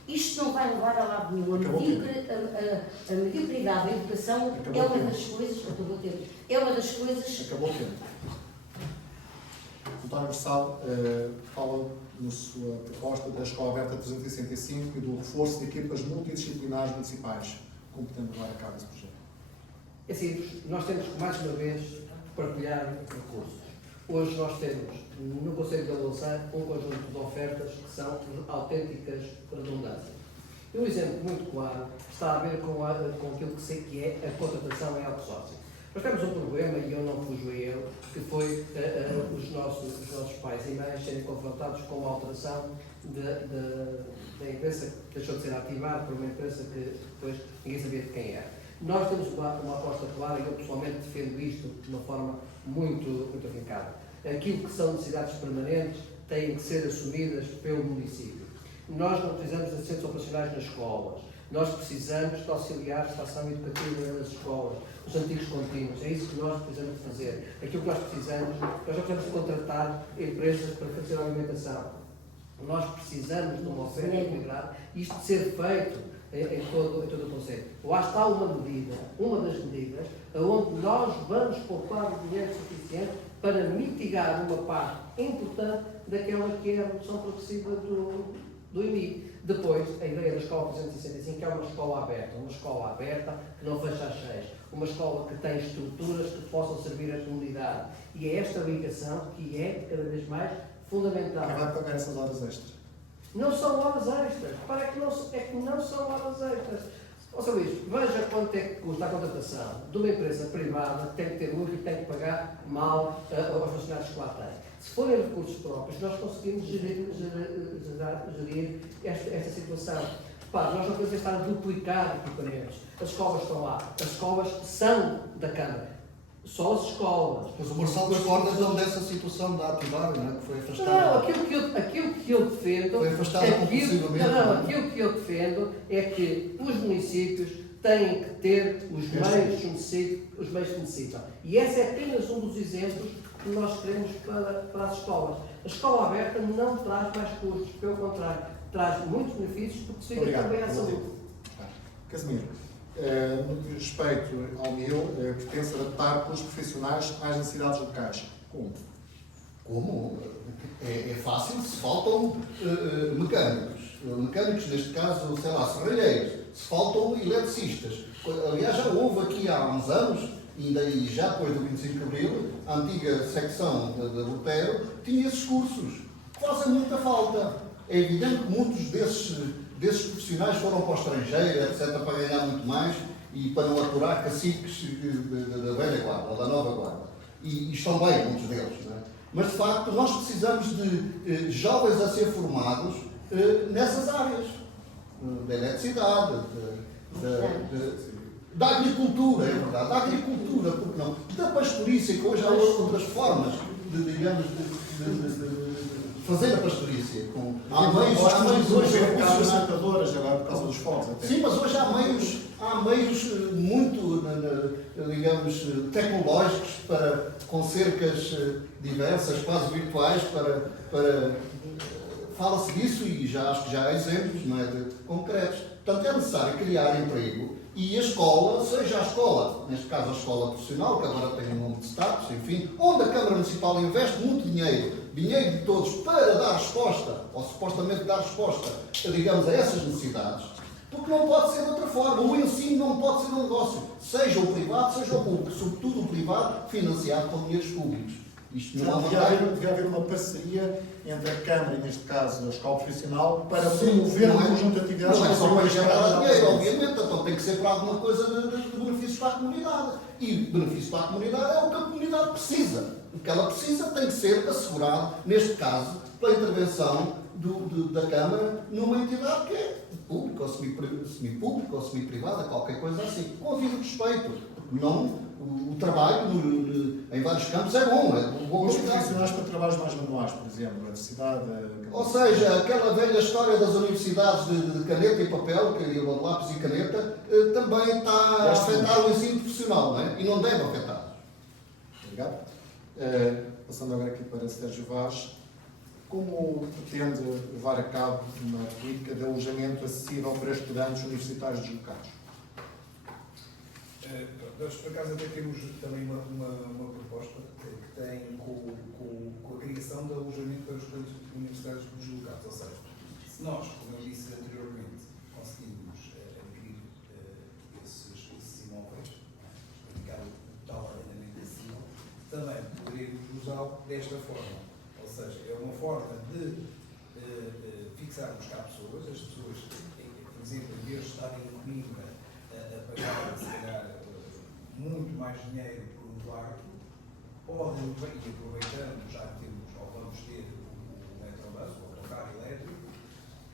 Isto não vai levar a lado nenhum. A mediocridade da educação é uma das coisas. É uma das coisas. Acabou o tempo. O António Versal fala na sua proposta da Escola Aberta 365 e do reforço de equipas multidisciplinares municipais. Como pretende levar a cabo esse projeto? É simples, nós temos que, mais uma vez, partilhar recursos. Hoje nós temos, no Conselho da Lousã, um conjunto de ofertas que são autênticas redundâncias. E um exemplo muito claro está a ver com aquilo que sei que é a contratação em outsourcing. Nós temos um problema, e eu não fujo a ele, que foi os nossos pais e mães serem confrontados com uma alteração da empresa que deixou de ser ativada por uma empresa que depois ninguém sabia de quem era. Nós temos uma aposta clara, e eu pessoalmente defendo isto de uma forma muito afincada. Aquilo que são necessidades permanentes têm que ser assumidas pelo município. Nós não precisamos de assistentes operacionais nas escolas. Nós precisamos de auxiliares de ação educativa nas escolas, os antigos contínuos. É isso que nós precisamos de fazer. Aquilo que nós já precisamos de contratar empresas para fazer a alimentação. Nós precisamos de uma oferta equilibrada, isto de ser feito em todo o Conselho. Lá está uma das medidas, onde nós vamos poupar o dinheiro suficiente para mitigar uma parte importante daquela que é a redução progressiva do IMI. Depois, a ideia da Escola 365 é uma escola aberta que não fecha às 6, uma escola que tem estruturas que possam servir à comunidade. E é esta ligação que é, cada vez mais, fundamental. Quem vai pagar essas horas extras? Não são horas extras. Repara que não são horas extras. Ó, Sr. Luís, veja quanto é que custa a contratação de uma empresa privada que tem que ter lucro e tem que pagar mal aos funcionários que lá têm. Se forem recursos próprios, nós conseguimos gerir esta situação. Repare, nós não podemos estar a duplicar equipamentos. As escolas estão lá. As escolas são da Câmara. Só as escolas. Mas o Marcelo discorda então dessa situação da ativar, não é? Que foi afastada. Não, aquilo que eu defendo. Foi afastada compulsivamente. Aquilo que eu defendo é que os municípios têm que ter os meios que necessitam. E esse é apenas um dos exemplos que nós queremos para as escolas. A escola aberta não traz mais custos, pelo contrário, traz muitos benefícios porque se fica também à saúde. Casimiro, no que diz respeito ao MIL, pretende-se adaptar os profissionais às necessidades locais. Como? Como? É fácil se faltam mecânicos. Mecânicos, neste caso, sei lá, serralheiros. Se faltam eletricistas. Aliás, já houve aqui há uns anos, e já depois do 25 de Abril, a antiga secção de Lutero tinha esses cursos. Fazem muita falta. É evidente que muitos desses profissionais foram para o estrangeiro, etc., para ganhar muito mais e para não aturar caciques da velha guarda ou da nova guarda. e estão bem, muitos deles, não é? Mas, de facto, nós precisamos de jovens a ser formados nessas áreas, da eletricidade, da agricultura, é verdade, da agricultura, porque não? Da pastorícia, que hoje há outras formas de fazer a pastorícia. Há meios hoje natadoras agora por causa dos fogos. Até. Sim, mas hoje há meios muito, digamos, tecnológicos com cercas diversas, quase virtuais, fala-se disso e acho que já há exemplos, não é, concretos. Portanto, é necessário criar emprego e a escola, seja a escola, neste caso a escola profissional, que agora tem um nome de status, enfim, onde a Câmara Municipal investe muito dinheiro de todos para dar resposta, ou supostamente dar resposta, digamos, a essas necessidades, porque não pode ser de outra forma. O ensino não pode ser um negócio, seja o privado, seja o público, sobretudo o privado, financiado com dinheiros públicos. Isto não devia haver uma parceria entre a Câmara e, neste caso, a escola profissional para promover um conjunto de atividades. Não é só para gerar dinheiro, obviamente, então tem que ser para alguma coisa de benefícios para a comunidade. E benefício para a comunidade é o que a comunidade precisa. O que ela precisa tem que ser assegurado, neste caso, pela intervenção da Câmara numa entidade que é pública, ou semipública, ou semi-privada, qualquer coisa assim, com devido respeito. Não, o trabalho em vários campos é bom. Os profissionais para trabalhos mais manuais, por exemplo, a necessidade. Ou seja, aquela velha história das universidades de caneta e papel, de lápis e caneta, também está a afetar o ensino profissional, não é? E não deve afetar. Obrigado. Passando agora aqui para Sérgio Vaz, como pretende levar a cabo uma política de alojamento acessível para estudantes universitários deslocados? Nós, por acaso, até temos também uma proposta que tem com a criação de alojamento para os estudantes universitários deslocados. Ou seja, se nós, como eu disse anteriormente, conseguimos adquirir esses imóveis, dedicar o tal arrendamento acessível, também poderemos usá-lo desta forma. Ou seja, é uma forma de fixarmos cá pessoas, as pessoas, por exemplo, em vez de estarem em Coimbra a pagar, se calhar, muito mais dinheiro por um quarto, podem, e aproveitando, já temos, ou vamos ter o metrobus, o autocarro elétrico,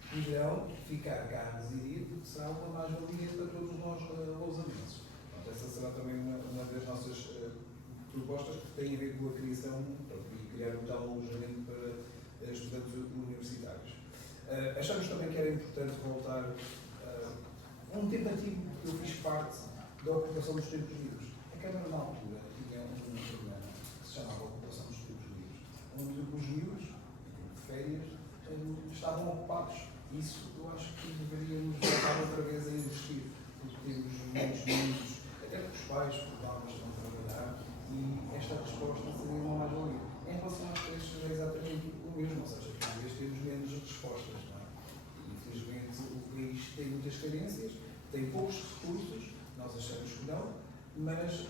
poderão ficar cá a residir, porque será uma mais-valia para todos nós alojamentos. Essa será também uma das nossas propostas que tem a ver com a criação e criar um tal alojamento para estudantes universitários. Achamos também que era importante voltar um tentativo que eu fiz parte da ocupação dos tempos livres. A Câmara, na altura, tinha um programa que se chamava Ocupação dos Tempos Livres, onde os miúdos, de férias, estavam ocupados. Isso eu acho que deveríamos voltar outra vez a investir, porque temos muitos miúdos, até porque os pais, por normas, estão a trabalhar, e esta resposta seria uma mais-valia. Em relação às creches, é exatamente o mesmo, ou seja, cada vez temos menos respostas. Não é? E, infelizmente, o país tem muitas carências, tem poucos recursos, nós achamos que não, mas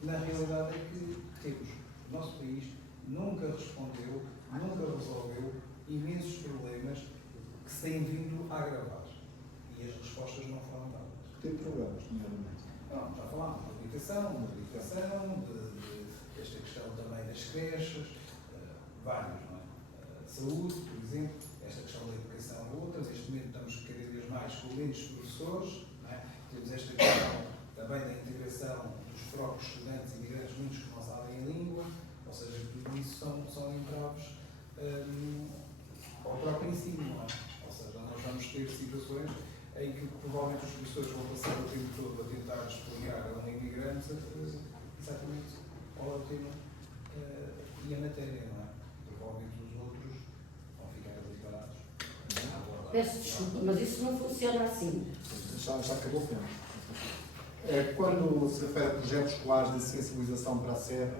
na realidade é que temos. O nosso país nunca respondeu, nunca resolveu imensos problemas que se têm vindo a agravar. E as respostas não foram dadas. Que tipo de problemas, nomeadamente? Não, já falámos de habitação, esta questão também das creches, vários, não é? Saúde, por exemplo, esta questão da educação é outra. Neste momento estamos cada vez mais com menos professores. Temos esta questão também da integração dos próprios estudantes e imigrantes, muitos que não sabem a língua, ou seja, tudo isso são entraves ao próprio ensino, não é? Ou seja, nós vamos ter situações em que provavelmente os professores vão passar o tempo todo a tentar explicar a um imigrante exatamente qual é o tema e a matéria, não é? Provavelmente os outros vão ficar desamparados. Peço desculpa, mas isso não funciona assim. Já acabou o tempo. Quando se refere a projetos escolares de sensibilização para a Serra,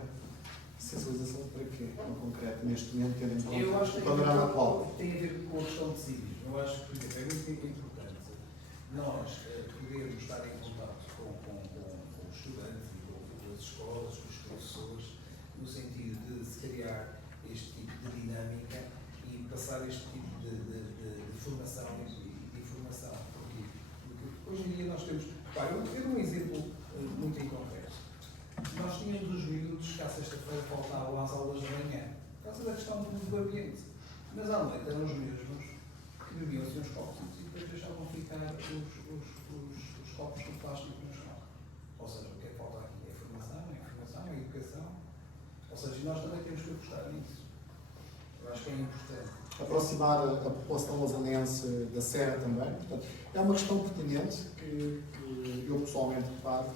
sensibilização para quê, em concreto, neste momento, tendo em conta Eu acho que o panorama atual? tem a ver com a questão de civismo. Eu acho que, por exemplo, é muito importante nós podermos estar em contato com os estudantes e com as escolas, com os professores, no sentido de se criar este tipo de dinâmica e passar este tipo de formação e informação. Porque hoje em dia nós temos... eu vou ter um exemplo muito em concreto. Nós tínhamos os miúdos cá sexta faltavam às aulas de manhã, por causa da questão do ambiente. Mas à noite eram os mesmos que bebiam-se uns copos e depois deixavam ficar os copos de plástico no chão. Ou seja, o que é que falta aqui? É informação, educação. Ou seja, nós também temos que apostar nisso. Eu acho que é importante. Aproximar a população lausanense da Serra também. Portanto, é uma questão pertinente que eu pessoalmente reparo.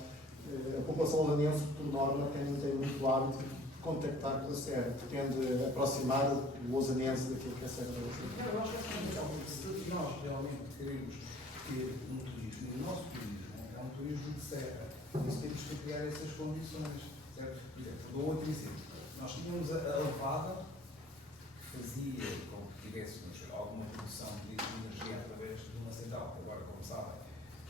A população lausanense, por norma, tem muito hábito de contactar com a Serra, pretende aproximar o lausanense daquilo que é a Serra da Lausanne. Eu acho que é fundamental. Se nós realmente queremos ter um turismo, o nosso turismo é um turismo de serra, por isso temos que criar essas condições. Certo? Por exemplo, dou outro exemplo. Nós tínhamos a levada que fazia com que tivéssemos alguma produção de energia através de uma central, que agora, como sabem,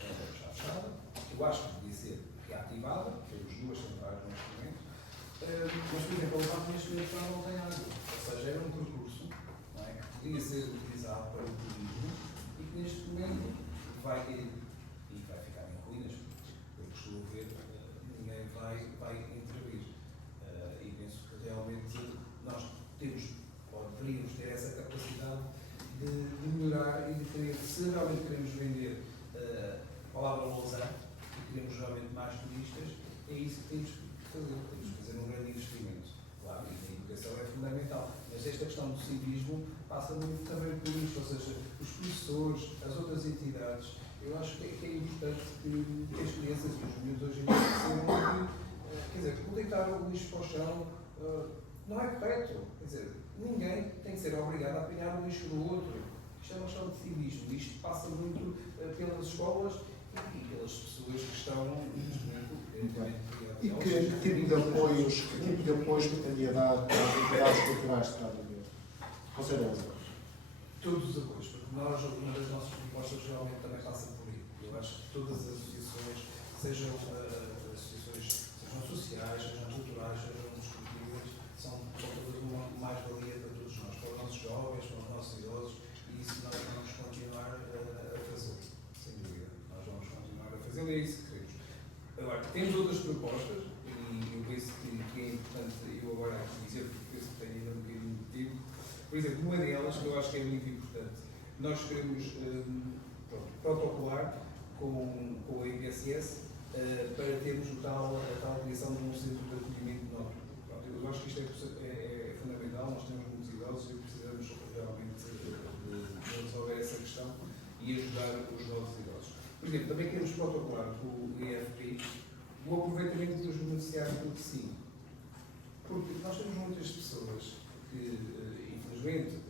está fechada. Eu acho que devia ser reativada, temos duas centrais neste momento. Mas, por exemplo, a levada neste momento já não tem água. Ou seja, era um percurso, não é, que podia ser utilizado para o turismo e que neste momento vai ficar em ruínas, porque eu costumo ver, ninguém vai intervir. E penso que realmente nós temos, ou deveríamos ter essa capacidade de melhorar e de querer, se realmente queremos vender a palavra Lausanne e queremos realmente mais turistas, é isso que temos que fazer. Temos que fazer um grande investimento. Claro, e a educação é fundamental. Mas esta questão do civismo passa muito também por isto, ou seja, os professores, as outras entidades. Eu acho que é importante que as crianças e os miúdos hoje em dia percebam que, quer dizer, que deitar o lixo para o chão não é correto. Quer dizer, ninguém tem que ser obrigado a apanhar o lixo do outro. Isto é uma questão de civismo. Isto passa muito pelas escolas e pelas pessoas que estão neste momento. E que tipo de apoios pretendia dar às entidades culturais de cada vez? Conselho Elza. Todos os apoios, porque nós, uma das nossas propostas realmente também passa por aí. Eu acho que todas as associações, sejam sociais, sejam culturais, sejam desportivas, são todas uma mais-valia para todos nós, para os nossos jovens, para os nossos idosos, e isso nós vamos continuar a fazer, sem dúvida. Nós vamos continuar a fazer e é isso que queremos. Agora, temos outras propostas, e eu penso que é importante eu agora aqui dizer, porque penso que tenho ainda um bocadinho de tempo. Por exemplo, uma delas, que eu acho que é muito importante, nós queremos protocolar com a IPSS para termos a tal criação de um centro de acolhimento noturno. Eu acho que isto é fundamental, nós temos muitos idosos e precisamos realmente de resolver essa questão e ajudar os nossos idosos. Por exemplo, também queremos protocolar com o IFP o aproveitamento dos beneficiários do ensino. Porque nós temos muitas pessoas que, infelizmente,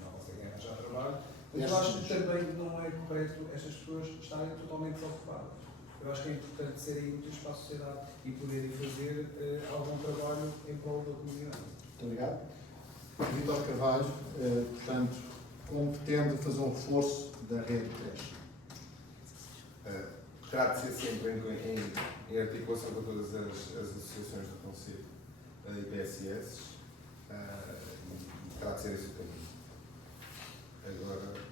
não conseguem arranjar trabalho, mas eu acho que também não é correto estas pessoas estarem totalmente desocupadas. Eu acho que é importante serem úteis para a sociedade e poderem fazer algum trabalho em prol da comunidade. Muito obrigado. Vítor Carvalho, portanto, como pretende fazer um reforço da rede de creche? Terá de ser sempre em articulação com todas as associações do Conselho, IPSS, terá de ser esse o caminho. Agora.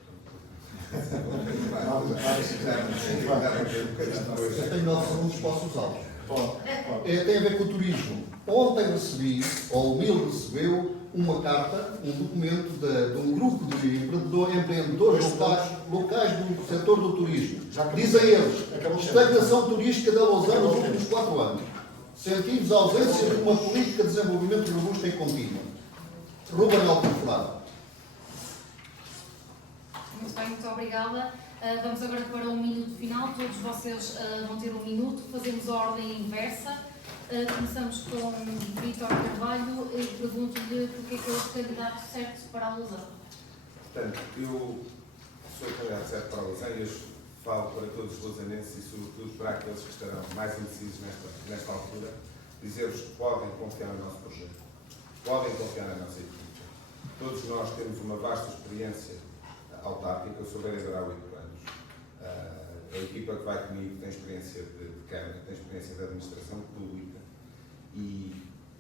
Eu tenho 9 segundos, posso usá-los. Pode. Tem a ver com o turismo. Ontem recebi, ou o MIL recebeu, uma carta, um documento de um grupo de empreendedores locais do setor do turismo. Dizem eles, estagnação turística da Lausanne nos últimos 4 anos. Sentimos a ausência de uma política de desenvolvimento robusta e contínua. Ruben Alcoforado. Muito bem, muito obrigada. Vamos agora para o minuto final. Todos vocês vão ter um minuto. Fazemos a ordem inversa. Começamos com Vítor Carvalho. Pergunto-lhe porque é que é o candidato certo para a Lausanne. Portanto, eu sou o candidato certo para a Lausanne e falo para todos os lausanenses e sobretudo para aqueles que estarão mais indecisos nesta altura, dizer-vos que podem confiar no nosso projeto, podem confiar na nossa equipa. Todos nós temos uma vasta experiência autárquica, eu sou vereador há 8 anos. A equipa que vai comigo tem experiência de Câmara, tem experiência de administração pública e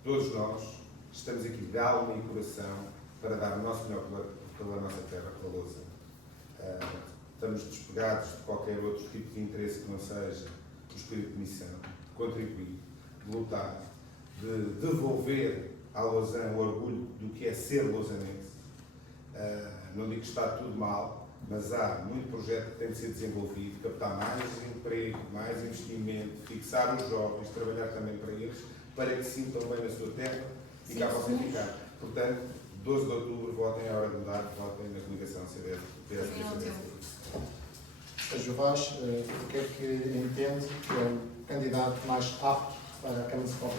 todos nós estamos aqui de alma e coração para dar o nosso melhor pela nossa terra, pela Lausanne. Estamos despegados de qualquer outro tipo de interesse que não seja o espírito de missão, de contribuir, de lutar, de devolver a Lausanne o orgulho do que é ser lausanense. Não digo que está tudo mal, mas há muito projeto que tem de ser desenvolvido, captar mais emprego, mais investimento, fixar os jovens, trabalhar também para eles, para que sintam bem na sua terra e cá possam ficar. Portanto, 12 de outubro, votem à hora de mudar, votem na coligação CDS. Sr. Vaz, o que é que entende que é o candidato mais apto para a Câmara Municipal?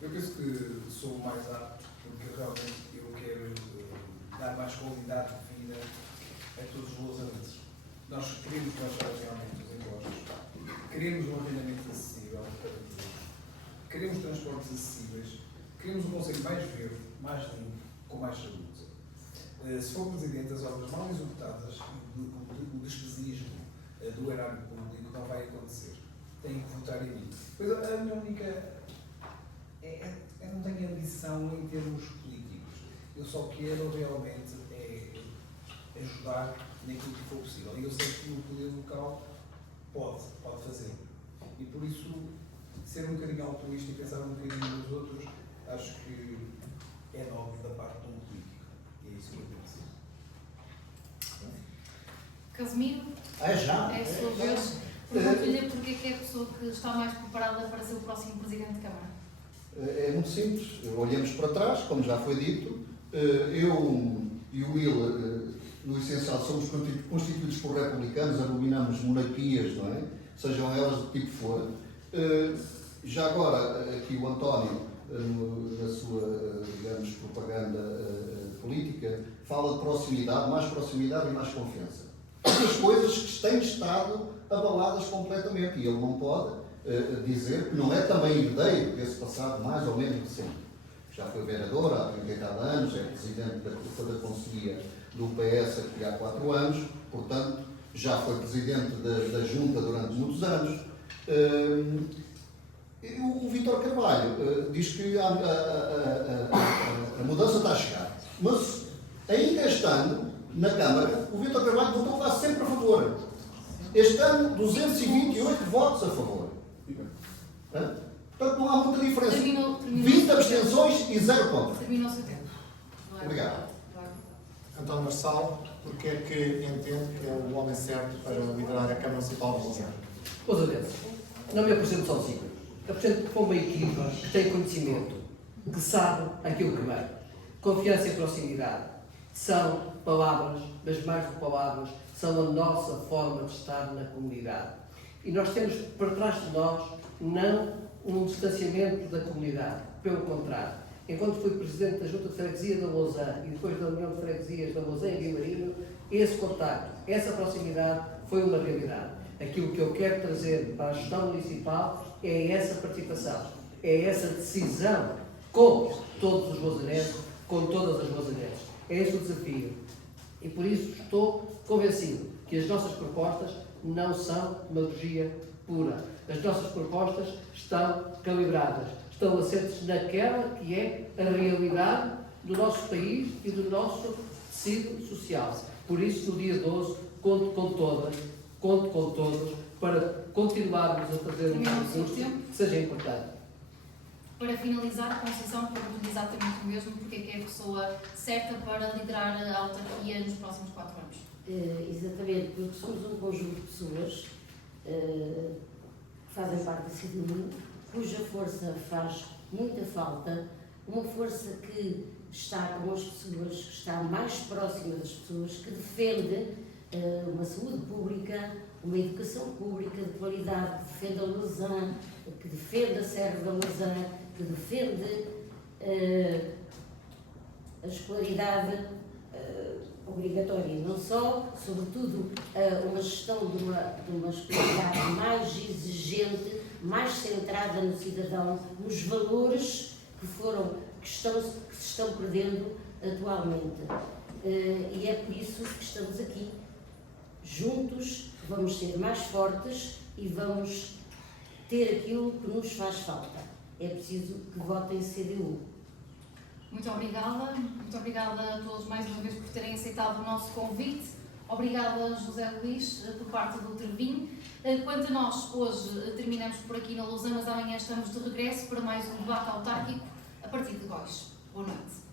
Eu penso que sou o mais apto, porque realmente eu quero dar mais qualidade de vida a todos os lausanenses. Nós queremos baixar realmente os impostos, queremos um arrendamento acessível para todos, queremos transportes acessíveis, queremos um concelho mais verde, mais limpo, com mais saúde. Se for Presidente, as obras mal executadas, o despesismo do erário público não vai acontecer. Tem que votar em mim. Pois a minha única... Eu não tenho ambição em termos políticos. Eu só quero realmente ajudar naquilo que for possível. E eu sei que o poder local pode fazer. E por isso, ser um bocadinho altruísta e pensar um bocadinho nos outros, acho que é nobre da parte de um político. E é isso que eu penso. Casimiro, Já? é a sua vez. Pergunto-lhe porque é que é a pessoa que está mais preparada para ser o próximo Presidente de Câmara. É muito simples. Olhamos para trás, como já foi dito. Eu e o Will, no essencial, somos constituídos por republicanos, abominamos monarquias, não é? Sejam elas de tipo for. Já agora, aqui o António, na sua, digamos, propaganda política, fala de proximidade e mais confiança. As coisas que têm estado abaladas completamente, e ele não pode dizer que não é também herdeiro desse passado mais ou menos recente. Já foi vereador há 30 anos, é presidente da Conselhia do PS aqui há 4 anos, portanto, já foi presidente da Junta durante muitos anos. O Vítor Carvalho diz que a mudança está a chegar, mas ainda este ano, na Câmara, o Vítor Carvalho votou quase sempre a favor. Este ano, 228 votos a favor. Portanto, não há muita diferença. 20 abstenções e 0 contra. Terminou o seu tempo. Obrigado. António Marçal, porque é que entende que é o homem certo para liderar a Câmara Municipal de Lausanne? Lausanenses, não me apresento sozinho. Apresento com uma equipa que tem conhecimento, que sabe aquilo que vem. Confiança e proximidade. São palavras, mas mais do que palavras, são a nossa forma de estar na comunidade. E nós temos para trás de nós não um distanciamento da comunidade, pelo contrário. Enquanto fui Presidente da Junta de Freguesia da Lausanne e depois da União de Freguesias da Lausanne e Guimarães, esse contacto, essa proximidade foi uma realidade. Aquilo que eu quero trazer para a gestão municipal é essa participação, é essa decisão com todos os lausanenses, com todas as lausanenses. É esse o desafio. E por isso estou convencido que as nossas propostas não são demagogia pura. As nossas propostas estão calibradas, estão assentes naquela que é a realidade do nosso país e do nosso tecido social. Por isso, no dia 12, conto com todos, para continuarmos a fazer um percurso que seja importante. Para finalizar, a Conceição pergunta exatamente o mesmo, porque é que é a pessoa certa para liderar a autarquia nos próximos 4 anos. Exatamente, porque somos um conjunto de pessoas que fazem parte da cidadania, cuja força faz muita falta, uma força que está com as pessoas, que está mais próxima das pessoas, que defende uma saúde pública, uma educação pública de qualidade, que defende a Lausanne, que defende a Serra da Lausanne, que defende a escolaridade obrigatória, não só, sobretudo, uma gestão de uma escolaridade mais exigente, mais centrada no cidadão, nos valores que se estão perdendo atualmente. E é por isso que estamos aqui, juntos, vamos ser mais fortes e vamos ter aquilo que nos faz falta. É preciso que votem CDU. Muito obrigada a todos mais uma vez por terem aceitado o nosso convite. Obrigada, José Luís, por parte do Trevim. Quanto a nós, hoje terminamos por aqui na Lousã, mas amanhã estamos de regresso para mais um debate autárquico a partir de Góis. Boa noite.